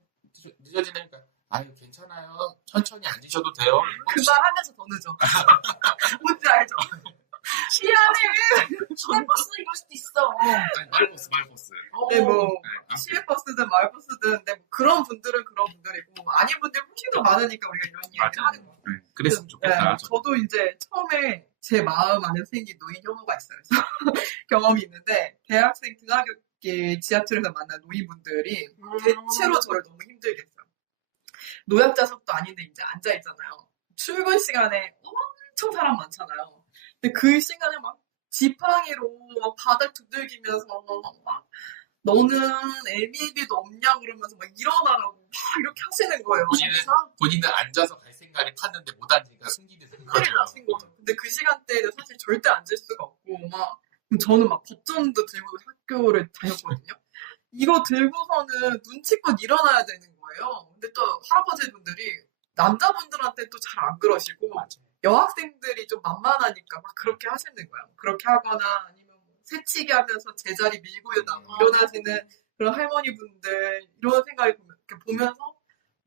늦어지니까 아유 괜찮아요 천천히 앉으셔도 돼요. 그 말 하면서 더 늦어. 뭔지 알죠? 시간에 시내버스는 이럴 수도 있어. 마을버스. 네, 뭐 네, 시외버스든 마을버스든 네, 뭐 그런 분들은 그런 분들이고 아닌 분들 훨씬 더 많으니까 우리가 이런 이야기 맞아요. 하는 거예요. 그랬으면 좋겠다. 네, 저도 이제 처음에 제 마음 안에 생긴 노인 혐오가 있어요. 경험이 있는데 대학생 등하굣길 지하철에서 만난 노인분들이 대체로 저를 너무 힘들게 했어요. 노약자석도 아닌데 이제 앉아 있잖아요. 출근 시간에 엄청 사람 많잖아요. 근데 그 시간에 막 지팡이로 막 바닥 두들기면서 막 너는 애미비도 없냐 그러면서 막 일어나라고 막 이렇게 하시는 거예요. 본인은 앉아서 갈 생각에 탔는데 못 앉으니까 숨기는 큰일 거죠. 나신 거죠. 근데 그 시간대에는 사실 절대 앉을 수가 없고 막 저는 막 법전도 들고 학교를 다녔거든요. 이거 들고서는 눈치껏 일어나야 되는 거예요. 근데 또 할아버지분들이 남자분들한테 또 잘 안 그러시고 여학생들이 좀 만만하니까 막 그렇게 하시는 거예요. 그렇게 하거나 아니면 뭐 새치기 하면서 제자리 밀고 일어나시는 그런 할머니분들 이런 생각이 이렇게 보면서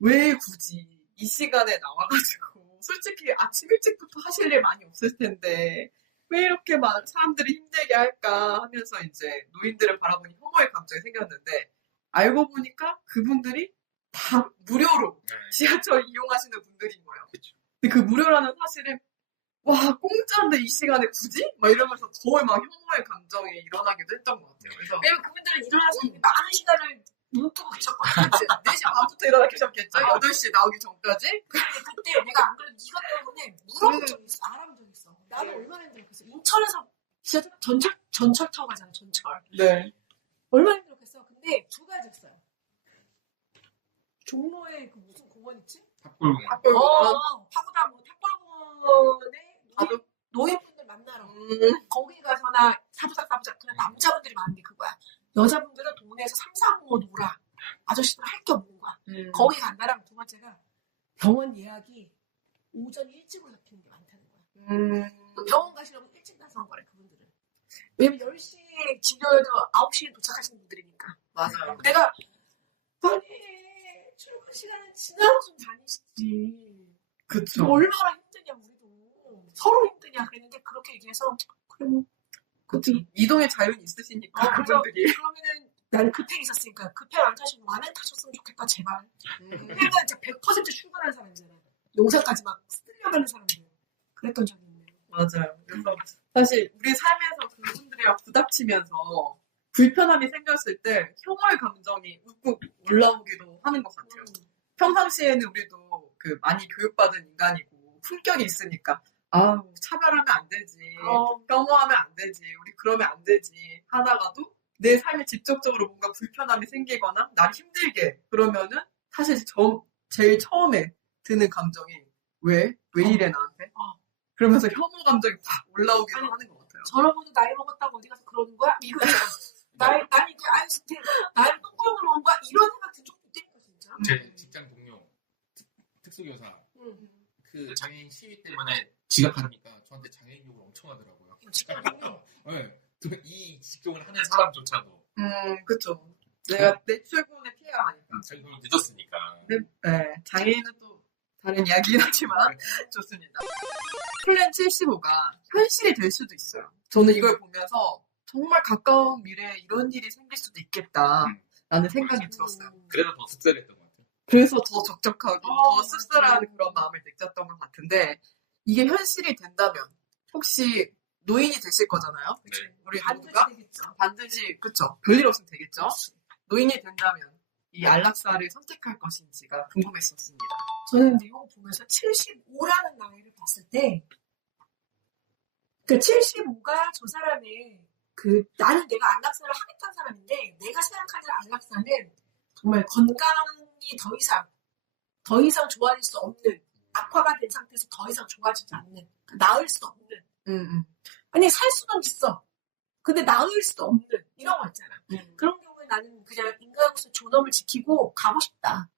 왜 굳이 이 시간에 나와가지고 솔직히 아침 일찍부터 하실 일 많이 없을 텐데 왜 이렇게 막 사람들이 힘들게 할까 하면서 이제 노인들을 바라보니 혐오의 감정이 생겼는데 알고 보니까 그분들이 다 무료로 지하철 이용하시는 분들인 거예요. 그쵸. 근데 그 무료라는 사실은 와 공짜인데 이 시간에 굳이? 막 이러면서 거의 막 혐오의 감정이 일어나기도 했던 것 같아요. 그래서 왜냐면 그분들은 일어나서 많은 시간을 눈 뜨고 계셨거든요. 4시 반부터 일어나 계셨겠죠? 8시에 나오기 전까지? 근데 그때 내가 안 그래도 이것 때문에 물어본 적이 있어. 알아본 적이 있어. 나는 얼마나 힘들었겠어. 인천에서 지하철 전철 타고 가잖아. 전철. 네. 얼마나 힘들었겠어. 근데 두 가지였어요. 종로에 그 무슨 공원 있지? 탑골공원. 파고다 뭐 탑골공원에 노인분들 만나러 거기 가서나 사부작 그냥 남자분들이 많은데 그거야. 여자분들은 동네에서 삼삼오오 놀아. 아저씨들 할 게 없는 거야. 거기 간다랑 두 번째가 병원 예약이 오전 일찍으로 잡히는 게 많다는 거야. 병원 가시려면 일찍 나선 거래 그분들은. 왜냐면 10시에 진료해도 9시에 도착하시는 분들이니까. 맞아요. 내가 아니 출근 시간은 지나고 좀 다니시지. 그쵸. 얼마나 힘드냐 우리도. 서로 힘드냐 그랬는데 그렇게 얘기해서 그래 뭐 그쵸. 이동의 자유는 있으시니까 그분들이. 그러면은 나는 급행 있었으니까 급행 안 타시고 완행 타셨으면 좋겠다 제발. 내가 이제 100% 출근하는 사람이잖아. 용산까지 막 쓸려가는 사람들. 그랬던 적이 있네요. 맞아요. 그래서 사실 우리 삶에서 그분들이랑 부닥치면서 불편함이 생겼을 때 혐오의 감정이 욱욱 올라오기도 하는 것 같아요. 평상시에는 우리도 그 많이 교육받은 인간이고 품격이 있으니까 아우 차별하면 안 되지, 혐오하면 안 되지, 우리 그러면 안 되지 하다가도 내 삶에 직접적으로 뭔가 불편함이 생기거나 날 힘들게 그러면은 사실 제일 처음에 드는 감정이 왜 이래 나한테? 그러면서 혐오 감정이 확 올라오기도 하는 것 같아요. 저러고도 나이 먹었다고 어디 가서 그러는 거야? 이거 나는 이제 아이스테 나를 똥꼬로 놓은 거야? 이런 생각 든 적도 있다니까 진짜. 제 직장 동료 특수교사 그 장애인 시위 때문에 지각하니까 저한테 장애인 욕을 엄청 하더라고요. 직장 동료. 네. 이 직종을 하는 사람조차도 그쵸. 내가 내 출근에 피해가 가니까. 자기가 늦었으니까. 네, 장애인은 또 다른 이야기긴 하지만 좋습니다. 플랜 75가 현실이 될 수도 있어요. 저는 이걸 보면서 정말 가까운 미래에 이런 일이 생길 수도 있겠다라는 생각이 들었어요. 그래서 더 씁쓸했던 것 같아요. 그래서 더 적적하고 더 씁쓸한 그런 마음을 느꼈던 것 같은데 이게 현실이 된다면 혹시 노인이 되실 거잖아요. 네. 우리 반드시 한국가 되겠죠. 반드시 그쵸. 별일 없으면 되겠죠. 노인이 된다면 이 안락사를 선택할 것인지가 궁금했었습니다. 저는 이거 보면서 75라는 나이를 봤을 때 그러니까 75가 저 사람의 나는 내가 안락사를 하겠다는 사람인데 내가 생각하는 안락사는 정말 건강이 더 이상 좋아질 수 없는 악화가 된 상태에서 더 이상 좋아지지 않는 나을 수 없는 아니 살 수는 있어 근데 나을 수도 없는 이런 거 있잖아 그런 경우에 나는 그냥 인간으로서 존엄을 지키고 가고 싶다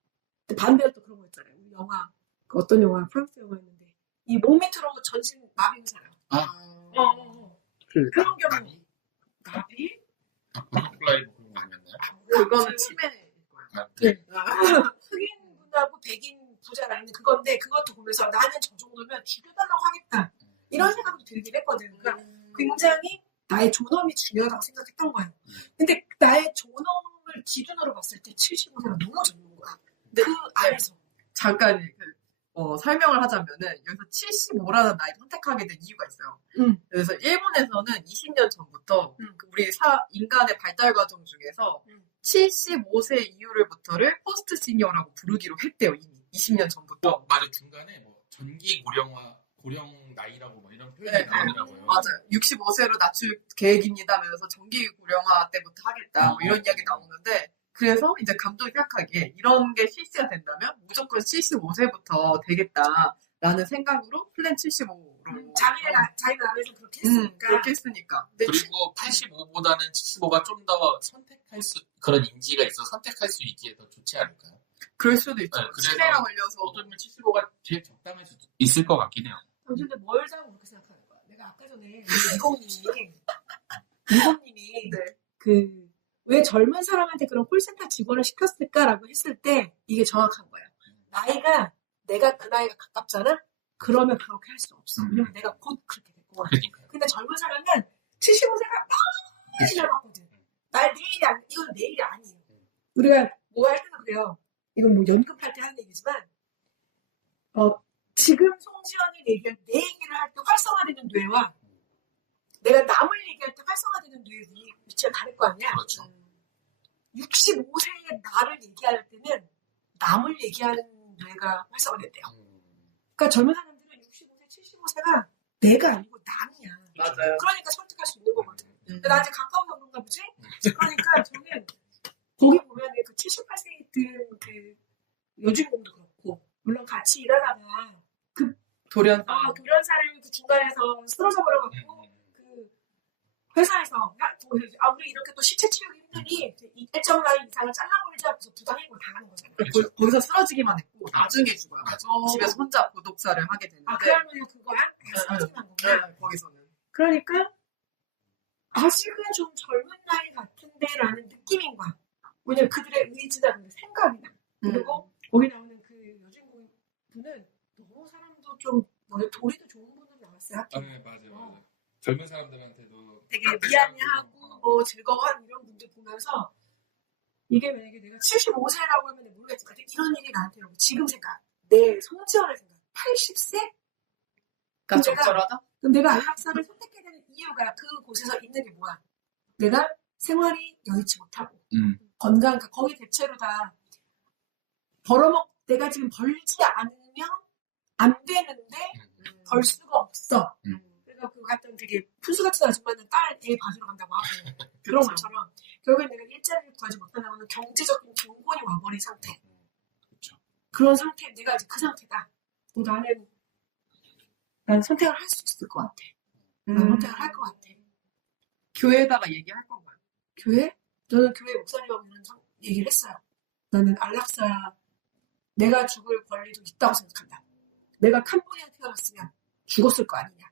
근데 반대로 또 그런 거 있잖아요 우리 영화 어떤 영화 프랑스 영화였는데 이 몸 밑으로 전신 마비인 사람 그런 경우 나비? 버터플라이 그런 거 아니었나요? 그거는 치매일 거예요. 네. 흑인분하고 백인 부자가 있는 그건데 그것도 보면서 나는 저 정도면 죽여달라고 하겠다 이런 생각도 들긴 했거든. 그러니까 굉장히 나의 존엄이 중요하다고 생각했던 거예요. 근데 나의 존엄을 기준으로 봤을 때 75세가 너무 젊은 거야. 그 안에서 잠깐 설명을 하자면은 여기서 75라는 나이 선택하게 된 이유가 있어요. 그래서 일본에서는 20년 전부터 우리 인간의 발달 과정 중에서 75세 이후를부터를 포스트 시니어라고 부르기로 했대요. 이미 20년 전부터. 맞아 중간에 뭐 전기 고령 나이라고 뭐 이런 표현이 나오더라고요. 맞아요. 65세로 낮출 계획입니다면서 전기 고령화 때부터 하겠다 뭐 이런 이야기 나오는데 그래서 이제 감독이 생각하기에 이런 게 실시가 된다면 무조건 75세부터 되겠다라는 생각으로 플랜 75로 자기가 나면서 그렇게 했으니까. 그렇게 했으니까. 그리고 85보다는 75가 좀 더 그런 인지가 있어 선택할 수 있기에 더 좋지 않을까요? 그럴 수도 있죠. 그래서 치매가 걸려서 어쩌면 75가 제일 적당할 수도 있을 것 같긴 해요. 당신들 뭘 자고 그렇게 생각하는 거야? 내가 아까 전에 이공님이 네. 왜 젊은 사람한테 그런 콜센터 직원을 시켰을까라고 했을 때 이게 정확한 거야. 나이가 내가 그 나이가 가깝잖아? 그러면 그렇게 할 수 없어. 왜냐면 내가 곧 그렇게 될 거야. 근데 젊은 사람은 75세가 너무 지나갔거든. 이건 내일이 아니에요. 우리가 뭐 할 때도 그래요. 이건 뭐 연극할 때 하는 얘기지만 지금 송지연이 내 얘기를 할 때 활성화되는 뇌와 내가 남을 얘기할 때 활성화되는 뇌의 위치가 다를 거 아니야? 그렇죠. 65세의 나를 얘기할 때는 남을 얘기하는 뇌가 활성화된대요. 그러니까 젊은 사람들은 65세, 75세가 내가 아니고 남이야. 맞아요. 그러니까 선택할 수 있는 거거든. 근데 나한테 가까워서 그런가 보지? 그러니까 저는 거기 보면 그 78세에 든 그 여주인공도 그렇고 물론 같이 일하다가 돌연사를 그 중간에서 쓰러져 버려갖고 그 회사에서 우리 이렇게 또 시체 치우기 힘드니 일정 라인 이상을 잘라버리자 해서 부당행위를 당하는 거잖아요. 거기서 쓰러지기만 했고 나중에 죽어요. 맞아. 집에서 혼자 고독사를 하게 되는데. 그 할머니가 그거야? 쓰러지기만 거구나. 네, 거기서는. 그러니까 아직은 좀 젊은 나이 같은데라는 느낌인 거야. 왜냐면 그들의 의지나 생각이나 그리고 거기 나오는 그 여주인공 분은 너무 사람도 좀 도리도 좋은 분으로 나왔어요. 네, 맞아요. 젊은 사람들한테도 되게 미안해하고 즐거워하는 이런 분들 보면서 이게 만약에 내가 75세라고 하면 모르겠지만 이런 일이 나한테 지금 생각 내 송지연의 생각 80세? 그러니까 적절하다? 그럼 내가 안락사를 선택해야 되는 이유가 그곳에서 있는 게 뭐야? 내가 생활이 여의치 못하고 건강, 그러니까 거기 대체로 다 내가 지금 벌지 않으면 안 되는데 벌 수가 없어. 그러니까 그 같은 되게 푼수 같은 아줌마는 딸 애 봐주러 간다고 하고 그런 것처럼 결국엔 내가 일자리를 구하지 못하는 경제적인 빈곤이 와버린 상태. 그런 상태, 내가 이제 그 상태다. 나는 선택을 할 수 있을 것 같아. 나는 선택을 할 것 같아. 교회에다가 얘기할 건가요? 교회? 저는 교회 목사님하고 이런 얘기를 했어요. 나는 안락사 내가 죽을 권리도 있다고 생각한다. 내가 캄보디아에 태어났으면 죽었을 거 아니냐.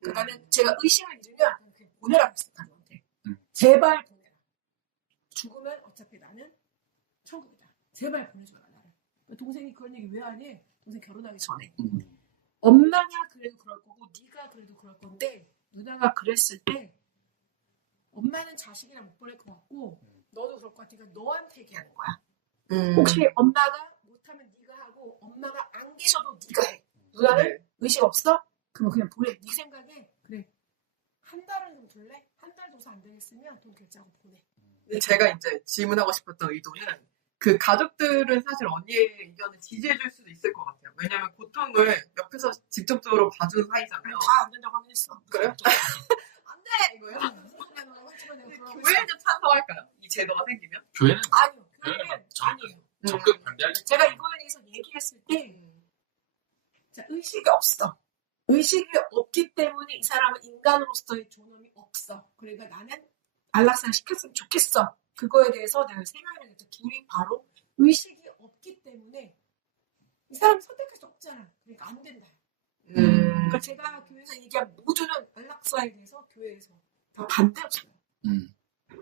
그러니까 나는 제가 의심을 잃으면 그냥 보내라고 했어요. 가족한테. 제발 보내라. 죽으면 어차피 나는 천국이다. 제발 보내줘라 나를. 동생이 그런 얘기 왜 하니? 동생 결혼하기 전에. 엄마가 그래도 그럴 거고 네가 그래도 그럴 건데 누나가 그랬을 때 엄마는 자식이랑 못 보낼 것 같고 너도 그럴 것 같으니까 너한테 얘기하는 거야. 혹시 엄마가 못하면 네가 하고 엄마가 안 계셔도 네가 해. 누나는 의식 없어? 그럼 그냥 보내. 네 생각에 그래. 한 달은 좀 둘래? 한 달 줘서 안 되겠으면 돈 결제하고 보내. 제가 이제 질문하고 싶었던 의도는 그 가족들은 사실 언니의 의견을 지지해줄 수도 있을 것 같아요. 왜냐면 고통을 옆에서 직접적으로 봐준 사이잖아요. 다 안 된다고 하긴 했어. 그래요? 안 돼! 이거요? 교회는 찬성할까요? 이 제도가 생기면? 교회는 아니요. 교회는 아니에요. 적극 반대하겠죠. 제가 이거에 대해서 얘기했을 때 자, 의식이 없어. 의식이 없기 때문에 이 사람은 인간으로서의 존엄이 없어. 그러니까 나는 안락사를 시켰으면 좋겠어. 그거에 대해서 내가 생각을 했죠. 둘이 바로 의식이 없기 때문에 이 사람이 선택할 수 없잖아. 그러니까 안 된다. 그러니까 제가 교회에서 얘기한 모두는 안락사에 대해서 교회에서 다 반대였어요.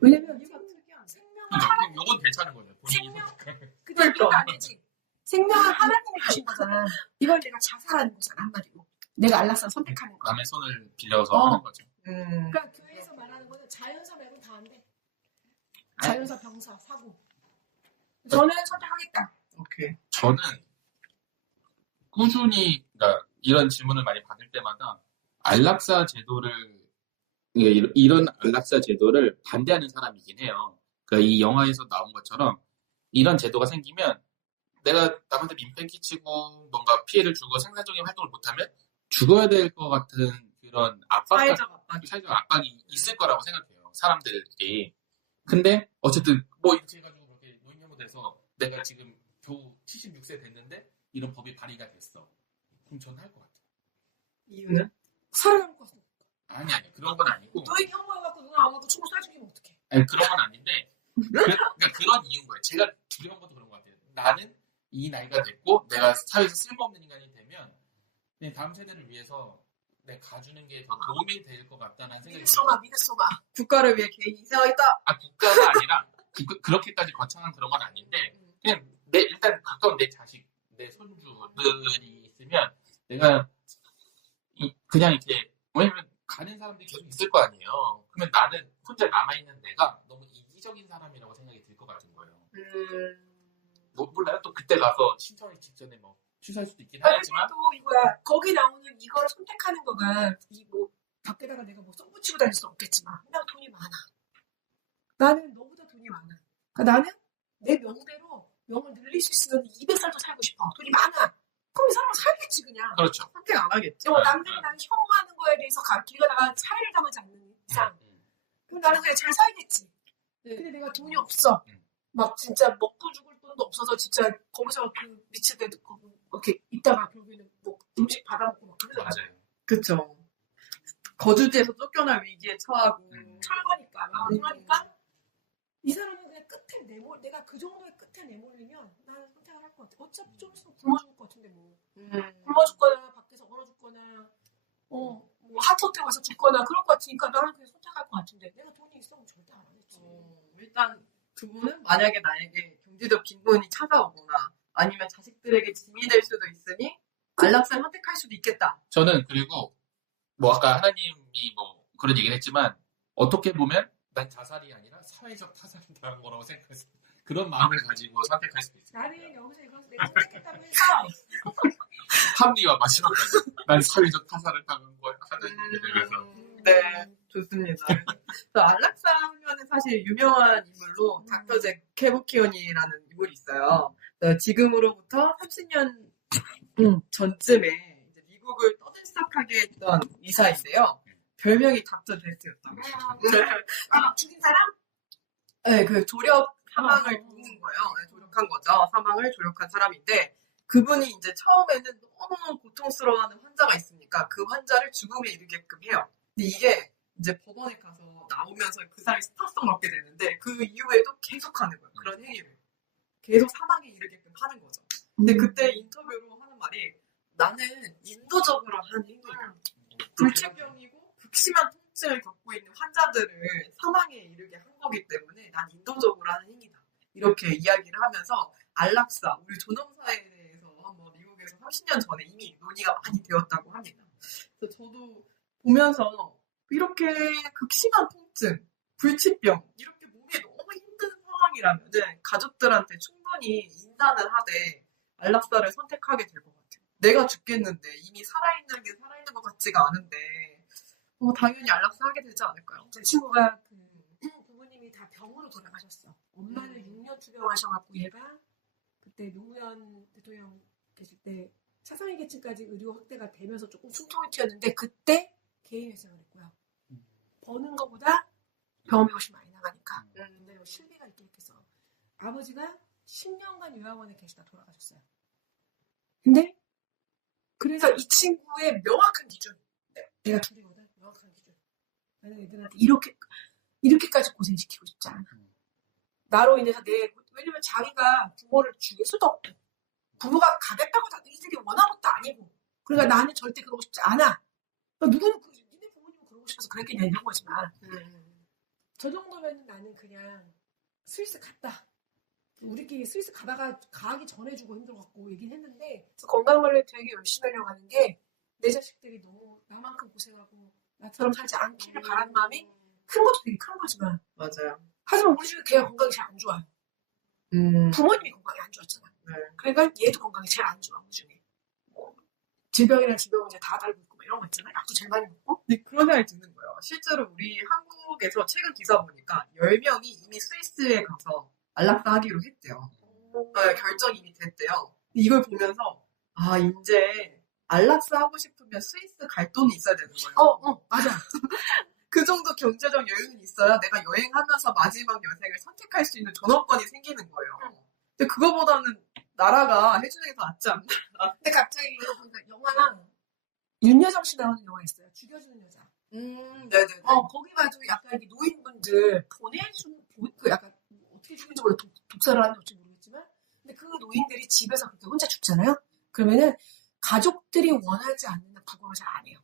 왜냐면 이건 생명을 하나님, 요건 괜찮은 거죠. 생명, 근데 이건 안 되지. 생명을 하나님이 주신 거잖아. 이걸 내가 자살하는 거잖아, 한마디로. 내가 안락사를 선택하는 거. 남의 손을 빌려서 하는 거죠. 그러니까 교회에서 말하는 거는 자연사 말고는 다 안 돼. 자연사, 병사, 사고. 저는 선택하겠다. 오케이. 저는 꾸준히 그러니까 이런 질문을 많이 받을 때마다 안락사 제도를 이런 안락사 제도를 반대하는 사람이긴 해요. 그러니까 이 영화에서 나온 것처럼 이런 제도가 생기면 내가 남한테 민폐 끼치고 뭔가 피해를 주고 생산적인 활동을 못하면 죽어야 될 것 같은 그런 사회적 압박이 있을 거라고 생각해요. 사람들이. 근데 어쨌든 뭐 이렇게 해가지고 그렇게 노인연금돼서 내가 지금 겨우 76세 됐는데 이런 법이 발의가 됐어. 그럼 저는 할 것 같아요. 이유는? 살아남을 것 같아. 아니 그런 건 아니고. 너희 혐오해갖고 누나 안 하고 총을 쏴 죽이면 어떡해. 아니 그런 건 아닌데 그러니까 그런 이유인 거예요. 제가 두려운 것도 그런 것 같아요. 나는 이 나이가 됐고 내가 사회에서 쓸모없는 인간이 되면 그냥 다음 세대를 위해서 내가 가주는 게 더 도움이 될 것 같다는 생각이 들어요. 믿었어마. 국가를 위해 개인이 희생하겠다. 국가가 아니라 그렇게까지 거창한 그런 건 아닌데 그냥 일단 가까운 내 자식, 내 손주들이 있으면 내가 그냥 이렇게 왜냐면 가는 사람들이 계속 있을 거 아니에요. 그러면 나는 혼자 남아있는 내가 너무 이기적인 사람이라고 생각이 들 것 같은 거예요. 몰라요. 또 그때 가서 신청하기 직전에 뭐 취소할 수도 있긴 하지만 또 이거야. 거기 나오는 이걸 선택하는 거가 이 뭐 밖에다가 내가 뭐 쏙붙이고 다닐 수 없겠지만 내가 돈이 많아. 나는 너보다 돈이 많아. 그러니까 나는 내 명대로 명을 늘릴 수 있으면 200살도 살고 싶어. 돈이 많아. 그럼 이 사람은 살겠지 그냥. 그렇죠. 선택 안 하겠지. 남들이 나를 혐오하는 거에 대해서 길 가다가 차이를 당하지 않는 이상 그럼 나는 그냥 잘 살겠지. 근데 내가 돈이 없어. 막 진짜 먹고 죽을 돈도 없어서 진짜 거기서 그 미칠 때 이렇게 있다가 결국에는 뭐 음식 받아먹고 막 그러잖아. 맞아요. 그쵸. 거주지에서 쫓겨날 위기에 처하고. 철거니까. 그러니까 이 사람은 그냥 끝에 내가 그 정도의 끝에 내몰리면 나는 선택을 할 것 같아. 어차피 좀 있으면 굶어 죽을 것 같은데 뭐. 굶어 죽거나 밖에서 얼어 죽거나 뭐 하트어택 와서 죽거나 그럴 것 같으니까 나는 그냥 선택할 것 같은데 내가 돈이 있으면 절대 안 하겠지. 일단 두 분은 만약에 나에게 경제적 빈곤이 찾아오거나 아니면 자식들에게 짐이 될 수도 있으니 안락사를 선택할 수도 있겠다. 저는 그리고 뭐 아까 하나님이 뭐 그런 얘기를 했지만 어떻게 보면 난 자살이 아니라 사회적 타살을 당한 거라고 생각했어요. 그런 마음을 가지고 선택할 수도 있어요. 나는 여기서 이거 내가 선택했다고 해서 합리와 마지막까지 난 사회적 타살을 당한 거야 하는 그래서 네, 좋습니다. 안락사 하면은 사실 유명한 인물로 닥터 잭 케보키온이라는 인물이 있어요. 지금으로부터 30년 전쯤에 이제 미국을 떠들썩하게 했던 의사인데요. 별명이 닥터 데스였다고. 막 죽인 사람? 네, 그 조력 사망을 도운 거예요. 네, 조력한 거죠. 사망을 조력한 사람인데 그분이 이제 처음에는 너무너무 고통스러워하는 환자가 있으니까 그 환자를 죽음에 이르게끔 해요. 근데 이게 이제 법원에 가서 나오면서 그 사람이 스타성을 얻게 되는데 그 이후에도 계속 하는 거예요. 그런 행위를. 계속 사망에 이르게끔 하는 거죠. 근데 그때 인터뷰로 하는 말이 나는 인도적으로 하는 행위다. 불치병이고 극심한 통증을 겪고 있는 환자들을 사망에 이르게 한 거기 때문에 난 인도적으로 하는 행위다. 이렇게 이야기를 하면서 안락사, 우리 존엄사에 대해서 한번 미국에서 30년 전에 이미 논의가 많이 되었다고 합니다. 그래서 저도 보면서 이렇게 극심한 통증, 불치병, 이렇게 몸이 너무 힘든 상황이라면 가족들한테 충분히 인사는 하되 안락사를 선택하게 될 것 같아요. 내가 죽겠는데 이미 살아있는 게 살아있는 것 같지가 않은데 당연히 안락사 하게 되지 않을까요? 제 친구가 그 부모님이 다 병으로 돌아가셨어. 엄마는 6년 투병하셔갖고 얘가 그때 노무현 대통령 계실 때 차상위 계층까지 의료 확대가 되면서 조금 숨통이 튀었는데 그때 개인 회생을 했고요. 버는 거보다 병원비 훨씬 많이 나가니까. 근데 실비가 있긴 있겠어. 아버지가 10년간 요양원에 계시다 돌아가셨어요. 근데 그래서 이 친구의 명확한 기준, 내가 둘이거든. 명확한 기준. 나는 애들한테 이렇게까지 고생시키고 싶지 않아. 나로 인해서 왜냐면 자기가 부모를 죽일 수도 없고 부모가 가겠다고 다 니들이 원하는 것도 아니고 그러니까 나는 절대 그러고 싶지 않아. 그러니까 누구는 니네 부모님은 그러고 싶어서 그랬겠냐 이런 거지만 저 정도면 나는 그냥 스위스 갔다. 우리끼리 스위스 가기 전해주고 힘들어갖고 얘기는 했는데 건강관리 되게 열심히 하려고 하는 게 내 자식들이 너무 나만큼 고생하고 나처럼 살지 않기를 바라는 마음이 큰 것도 되게 큰 거지만 맞아요. 하지만 우리 집에 걔가 건강이 제일 안 좋아요. 부모님이 건강이 안 좋았잖아. 그러니까 얘도 건강이 제일 안 좋아. 우리 중에 질병이랑 질병은 이제 다 달고 있고 이런 거 있잖아. 약도 제일 많이 먹고. 근데 그런 생각이 드는 거예요. 실제로 우리 한국에서 최근 기사 보니까 10명이 이미 스위스에 가서 안락사 하기로 했대요. 결정이 이미 됐대요. 이걸 보면서 이제 안락사 하고 싶으면 스위스 갈 돈이 있어야 되는 거예요. 맞아. 그 정도 경제적 여유는 있어야 내가 여행하면서 마지막 여생을 선택할 수 있는 전원권이 생기는 거예요. 근데 그거보다는 나라가 해주는 게 더 낫지 않나? 근데 갑자기 이거 보니까 영화랑 윤여정 씨 나오는 영화 있어요. 죽여주는 여자. 네네. 거기 봐도 약간 이게 노인분들 약간 어떻게 죽는지 몰라 독사를 하는지 어찌 모르겠지만 근데 그 노인들이 집에서 그렇게 혼자 죽잖아요. 그러면은 가족들이 원하지 않는 부검을 잘 안 해요.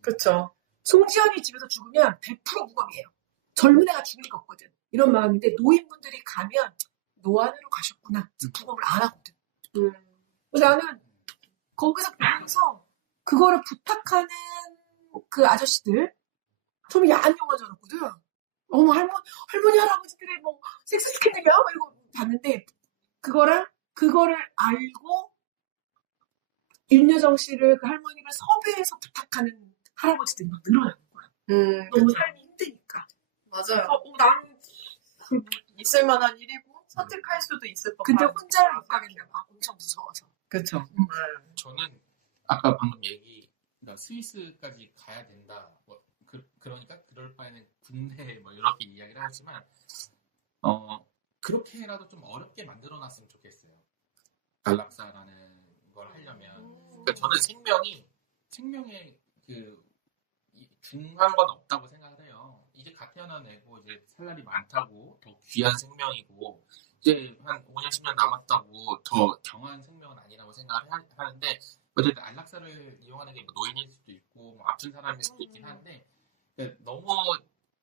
그쵸. 송지연이 집에서 죽으면 100% 무검이에요. 젊은 애가 죽일 거 없거든. 이런 마음인데 노인분들이 가면 노안으로 가셨구나. 부검을 안 하거든. 그래서 나는 거기서 보면서 그거를 부탁하는 그 아저씨들 좀 야한 영화 줄 알았거든. 어머 할머니 할아버지들이 뭐 섹스 스캔들이야? 이러고 봤는데 그거를 알고 윤여정 씨를 그 할머니를 섭외해서 부탁하는 할아버지들이 막 늘어나는 거야. 너무 삶이 힘드니까. 맞아요. 나는 있을 만한 일이고 선택할 수도 있을 법한. 근데 혼자를 못 가겠나 봐. 엄청 무서워서. 그쵸. 저는 아까 방금 그러니까 스위스까지 가야 된다. 그러니까 그럴 바에는 군대 이렇게 이야기를 하지만 그렇게라도 좀 어렵게 만들어놨으면 좋겠어요. 안락사라는 걸 하려면. 그러니까 저는 생명에 중요한 건 없다고 생각을 해요. 이제 갓 태어난 애고 이제 살 날이 많다고 더 귀한 생명이고 이제 한 5년 10년 남았다고 더 경한 생명은 아니라고 생각을 하는데 어쨌든 안락사를 이용하는 게 노인일 수도 있고 아픈 사람일 수도 있긴 한데 너무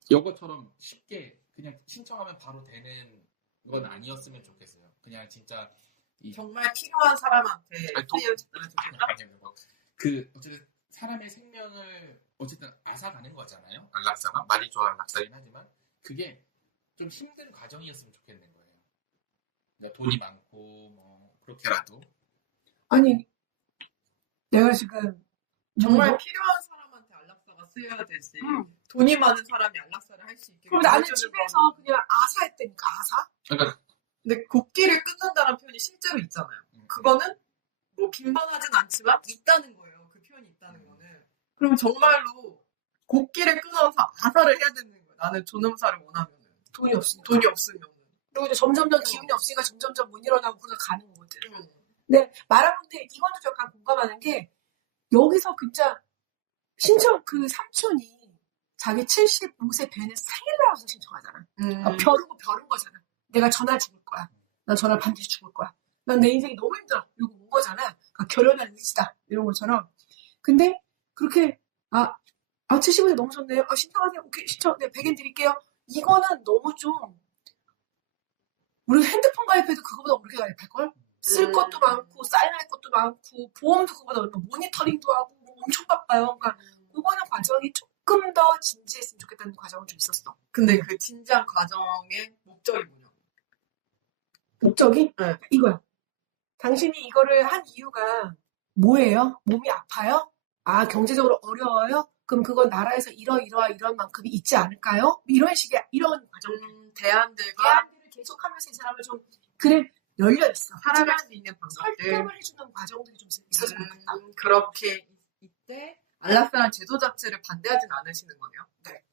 이것처럼 쉽게 그냥 신청하면 바로 되는 건 아니었으면 좋겠어요. 그냥 진짜 정말 필요한 사람한테 어쨌든 사람의 생명을 어쨌든 앗아가는 거잖아요. 안락사가 말이 좋아 안락사긴 하지만 그게 좀 힘든 과정이었으면 좋겠는 거예요. 그러니까 돈이 많고 그렇게라도 아니 내가 지금 정말 필요한 사람한테 안락사가 쓰여야 되지. 돈이 많은 사람이 안락사를 할 수 있게. 그럼 나는 집에서 그냥 아사했다니까 아사? 그러니까 근데 곡기를 끊는다는 표현이 실제로 있잖아요. 그거는 뭐 빈번하진 않지만 있다는 거예요. 그 표현이 있다는 거는. 그럼 정말로 곡기를 끊어서 아사를 해야 되는 거예요. 나는 존엄사를 원하면 돈이 없으면. 그리고 이제 점점점 기운이 없으니까 점점점 못 일어나고 그냥 가는 거거든. 근데 말하는데 이것도 약간 공감하는 게 여기서 진짜 그 삼촌이 자기 75세 되는 생일날와서 신청하잖아. 벼른 거잖아. 내가 전날 죽을 거야. 난 전날 반드시 죽을 거야. 난 내 인생이 너무 힘들어. 이러고 온 거잖아. 그러니까 결연한 의지다. 이런 것처럼. 근데 그렇게 75세 너무 좋네요. 신청하세요. 오케이 신청. 네 100엔 드릴게요. 이거는 너무 좀 우리 핸드폰 가입해도 그거보다 오르게 가입할걸? 쓸 것도 많고 사인할 것도 많고 보험도 그거보다 얼마 모니터링도 하고 엄청 바빠요. 그러니까 그거는 과정이 조금 더 진지했으면 좋겠다는 과정은 좀 있었어. 근데 그 진지한 과정의 목적이 뭐냐고. 목적이? 네. 이거야. 당신이 이거를 한 이유가 뭐예요? 몸이 아파요? 경제적으로 어려워요? 그럼 그건 나라에서 이런 만큼이 있지 않을까요? 이런 식의 이런 과정. 대안들과 대안들을 계속하면서 이 사람을 좀 그래 열려 있어. 살아갈 수 있는 방법들. 설득을 해주는 과정들이 좀 있었으면 좋겠다. 그렇게 이때 안락사란 제도 자체를 반대하진 않으시는 거네요. 네.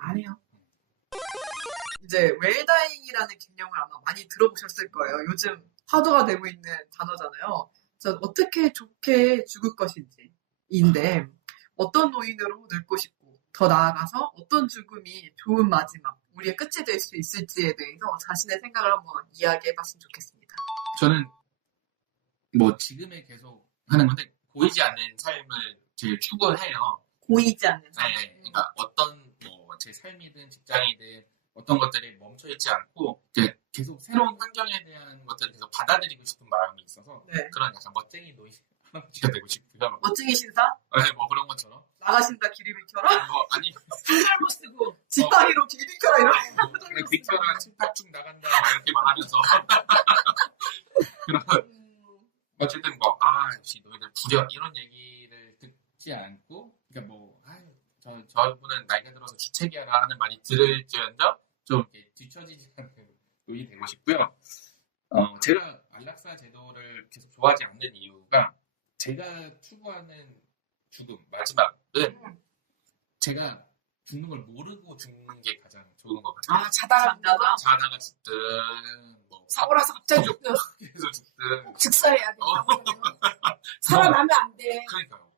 안 해요. 이제 웰다잉이라는 개념을 아마 많이 들어보셨을 거예요. 요즘 화두가 되고 있는 단어잖아요. 그래서 어떻게 좋게 죽을 것인지인데 어떤 노인으로 늙고 싶고 더 나아가서 어떤 죽음이 좋은 마지막, 우리의 끝이 될 수 있을지에 대해서 자신의 생각을 한번 이야기해봤으면 좋겠습니다. 저는 뭐 지금에 계속 하는 건데 보이지 않는 삶을 제일 추구해요. 보이지 않는 삶. 네, 그러니까 어떤 뭐 제 삶이든 직장이든 어떤 것들이 멈춰있지 않고 이제 계속 새로운 환경에 대한 것들을 계속 받아들이고 싶은 마음이 있어서 네. 그런 약간 멋쟁이 노인 할아버지가 되고 싶고요. 멋쟁이 신사? 네, 뭐 그런 것처럼. 나가신다 길이 비켜라? 뭐 아니 불살고 쓰고 지팡이로 길이 비켜라 이런 그냥 빅터나 침탁충 나간다 막 이렇게 말하면서 그런 어쨌든 뭐 역시 너희들 부려 이런 얘기를 듣지 않고 그러니까 뭐 저분은 나이가 들어서 주책이야라 하는 말이 들을지언정 좀 이렇게 뒤처지지 않는 노인이 되고 싶고요. 제가 안락사 제도를 계속 좋아하지 않는 이유가 제가 추구하는 죽음 마지막은 제가 죽는 걸 모르고 죽는 게 가장 좋은 것 같아요. 자다가 자다가 죽든 뭐 사고 나서 갑자기 죽든 계속 죽든 꼭 즉사해야 돼. 살아나면 안 돼. 그러니까요.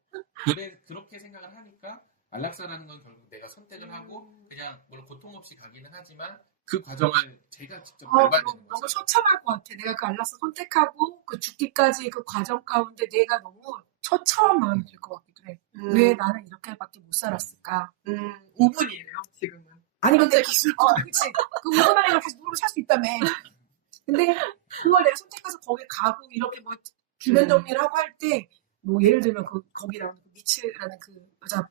그렇게 생각을 하니까 안락사라는 건 결국 내가 선택을 하고 그냥 물론 고통 없이 가기는 하지만 그 과정을 제가 직접 밟아야 되는 너무 거죠. 처참할 것 같아. 내가 그 안락사 선택하고 그 죽기까지 그 과정 가운데 내가 너무 처참한 마음이 들 것 같기도 해. 왜 나는 이렇게밖에 못 살았을까? 5분이에요 지금은. 아니 근데 그치. 그 5분 안에 다시 누르고 살 수 있다며. 근데 그걸 내가 선택해서 거기 가고 이렇게 뭐 주변 정리를 하고 할 때 뭐 예를 들면 거기랑 미츠라는 그 여자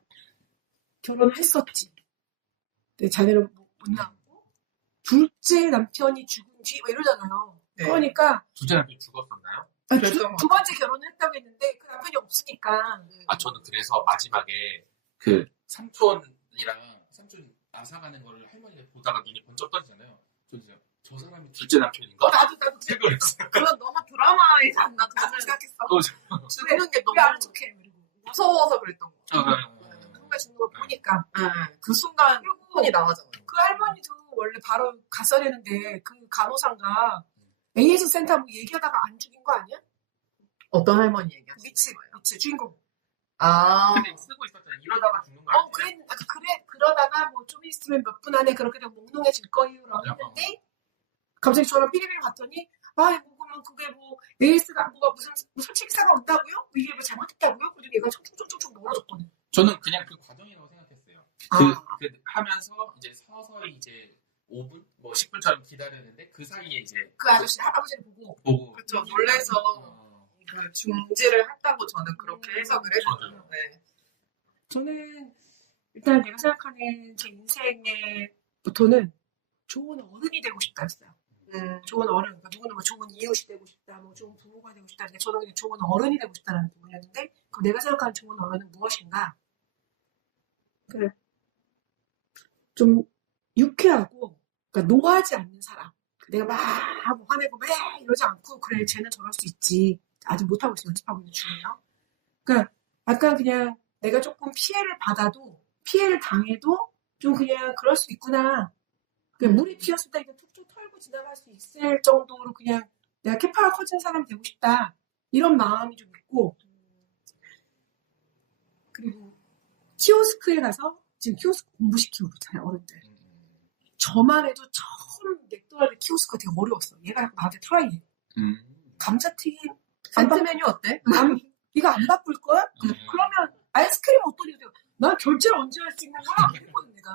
결혼을 했었지. 근데 자녀를 못 낳았고 둘째 남편이 죽은 뒤 뭐 이러잖아요. 네. 그러니까 둘째 남편이 죽었었나요? 두 번째 결혼을 했다고 했는데 그 남편이 없으니까. 저는 그래서 마지막에 그 삼촌이랑 삼촌 나사가는 거를 할머니가 보다가 눈이 번쩍 떠지잖아요. 저 사람이 둘째 남편인가? 나도 생각을 했어요. 그건 너무 드라마이지 않나? 나도 생각했어. 죽는 게 왜 안 너무 척해? 그리고 무서워서 그랬던 거. 누가 죽는 걸 보니까. 그 순간 그리고 손이 나가잖아요. 그 할머니도 원래 바로 갔어야 되는데 그 간호사가 AS 센터 뭐 얘기하다가 안 죽인 거 아니야? 어떤 할머니 얘기하시는 미치 주인공. 근데 쓰고 있었잖아요. 이러다가 죽는 거 아니에요? 그러다가 뭐 좀 있으면 몇 분 안에 그렇게 되면 몽롱해질 거예요라고 했는데 갑자기 저랑 삐리삐리 갔더니 그러면 그게 뭐 AS가 뭐가 무슨 설치기사가 온다고요? 이게 뭐 잘못했다고요? 그리고 얘가 총총총총 멀어졌거든. 저는 그냥 그 과정이라고 생각했어요. 그 하면서 이제 서서히 이제 5분, 뭐 10분처럼 기다렸는데 그 사이에 이제 그 아저씨 할아버지를 보고 그렇죠. 놀래서 그 중지를 했다고 저는 그렇게 해석을 했어요. 네. 저는 일단 내가 생각하는 제 인생의 모토는 좋은 어른이 되고 싶다였어요. 좋은 어른, 그러니까 누구는 뭐 좋은 이웃이 되고 싶다, 뭐 좋은 부모가 되고 싶다. 근데 저는 그냥 좋은 어른이 되고 싶다는 부분이었는데, 그럼 내가 생각하는 좋은 어른은 무엇인가? 그래. 좀 유쾌하고, 그러니까 노하지 않는 사람. 내가 막 화내고 막 이러지 않고, 그래, 쟤는 저럴 수 있지. 아직 못하고 있어, 연습하고 있는 중이에요. 그러니까 약간 그냥 내가 조금 피해를 받아도, 피해를 당해도 좀 그냥 그럴 수 있구나. 그냥 물이 튀었을 때 툭툭 털고 지나갈 수 있을 정도로 그냥 내가 캐파가 커진 사람이 되고 싶다. 이런 마음이 좀 있고, 그리고 키오스크에 가서 지금 키오스크 공부시키고 그렇잖아요, 어른들. 저만 해도 처음 맥도날드 키오스크가 되게 어려웠어. 얘가 나한테 트라이해. 감자튀김 세트 메뉴 어때? 이거 안 바꿀 거야? 그러면 아이스크림 어떠니? 난 결제를 언제 할 수 있는 거야? 그랬거든, 내가.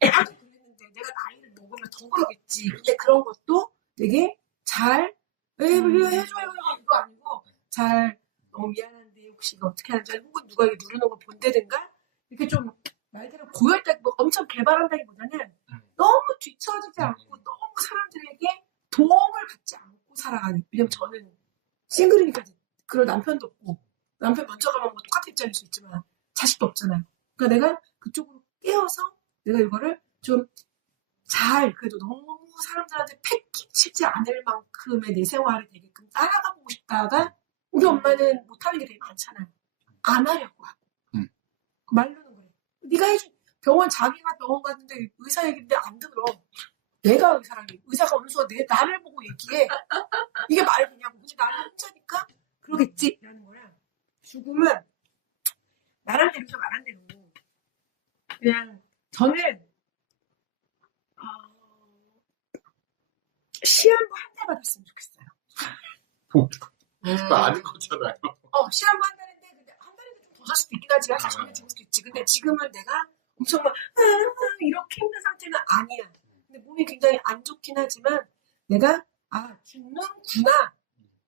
나도 그랬는데 내가 나이를 먹으면 더 그러겠지. 근데 그런 것도 되게 잘 해줘요 이거 아니고 잘 너무 미안한데 혹시 이거 어떻게 하는지 혹은 누가 이거 누르는 걸 본다든가 이렇게 좀 말대로 고혈당 뭐 엄청 개발한다기보다는 너무 뒤처지지 않고 너무 사람들에게 도움을 받지 않고 살아가는. 왜냐면 저는 싱글이니까 그럴 남편도 없고 남편 먼저 가면 뭐 똑같은 입장일 수 있지만 자식도 없잖아요. 그러니까 내가 그쪽으로 깨어서 내가 이거를 좀 잘, 그래도 너무 사람들한테 패기치지 않을 만큼의 내 생활에 되게끔 따라가 보고 싶다가 우리 엄마는 못하는 게 되게 많잖아요. 안 하려고 하고. 말로는 그래. 네가 해준 자기가 병원 갔는데 의사 얘기인데 안 들어. 내가 의사가 어느 순간 나를 보고 얘기해. 이게 말이 되냐고. 근데 나는 혼자니까 그러겠지. 라는 거야. 죽음은 말한 대로 말한 대로 그냥 저는 시한부 한 달 받았으면 좋겠어요. 그거 아는 거잖아요. 시한부 한 달인데 근데 한 달인데 좀 더 살 수도 있긴 하지. 사실 전에 죽을 수도 있지. 근데 지금은 내가 엄청 막 이렇게 힘든 상태는 아니야. 근데 몸이 굉장히 안 좋긴 하지만 내가 죽는구나.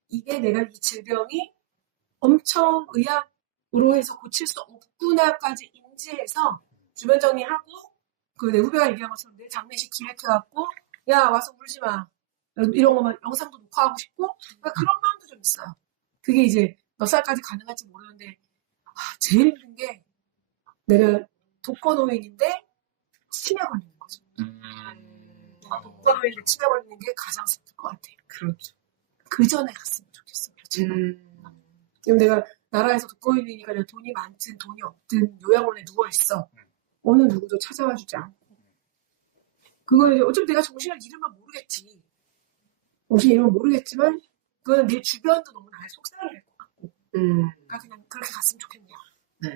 이게 내가 이 질병이 엄청 의학으로 해서 고칠 수 없구나까지 인지해서 주변 정리하고 내 후배가 얘기한 것처럼 내 장례식 기획해갖고 야 와서 울지 마. 이런 거만 영상도 녹화하고 싶고 그런 마음도 좀 있어요. 그게 이제 몇 살까지 가능할지 모르는데 제일 힘든 게 내가 독거노인인데 치매 걸리는 거죠. 독거노인인데 치매 걸리는 게 가장 슬플 것 같아요. 그렇죠. 그 전에 갔으면 좋겠어요. 지금 내가 나라에서 독거노인이니까 내가 돈이 많든 돈이 없든 요양원에 누워있어. 어느 누구도 찾아와 주지 않고. 그거는 이제 어차피 내가 정신을 잃으면 모르겠지. 정신을 잃으면 모르겠지만 그거는 내 주변도 너무 나를 속상해할 것 같고. 그러니까 그냥 그렇게 갔으면 좋겠네요. 네.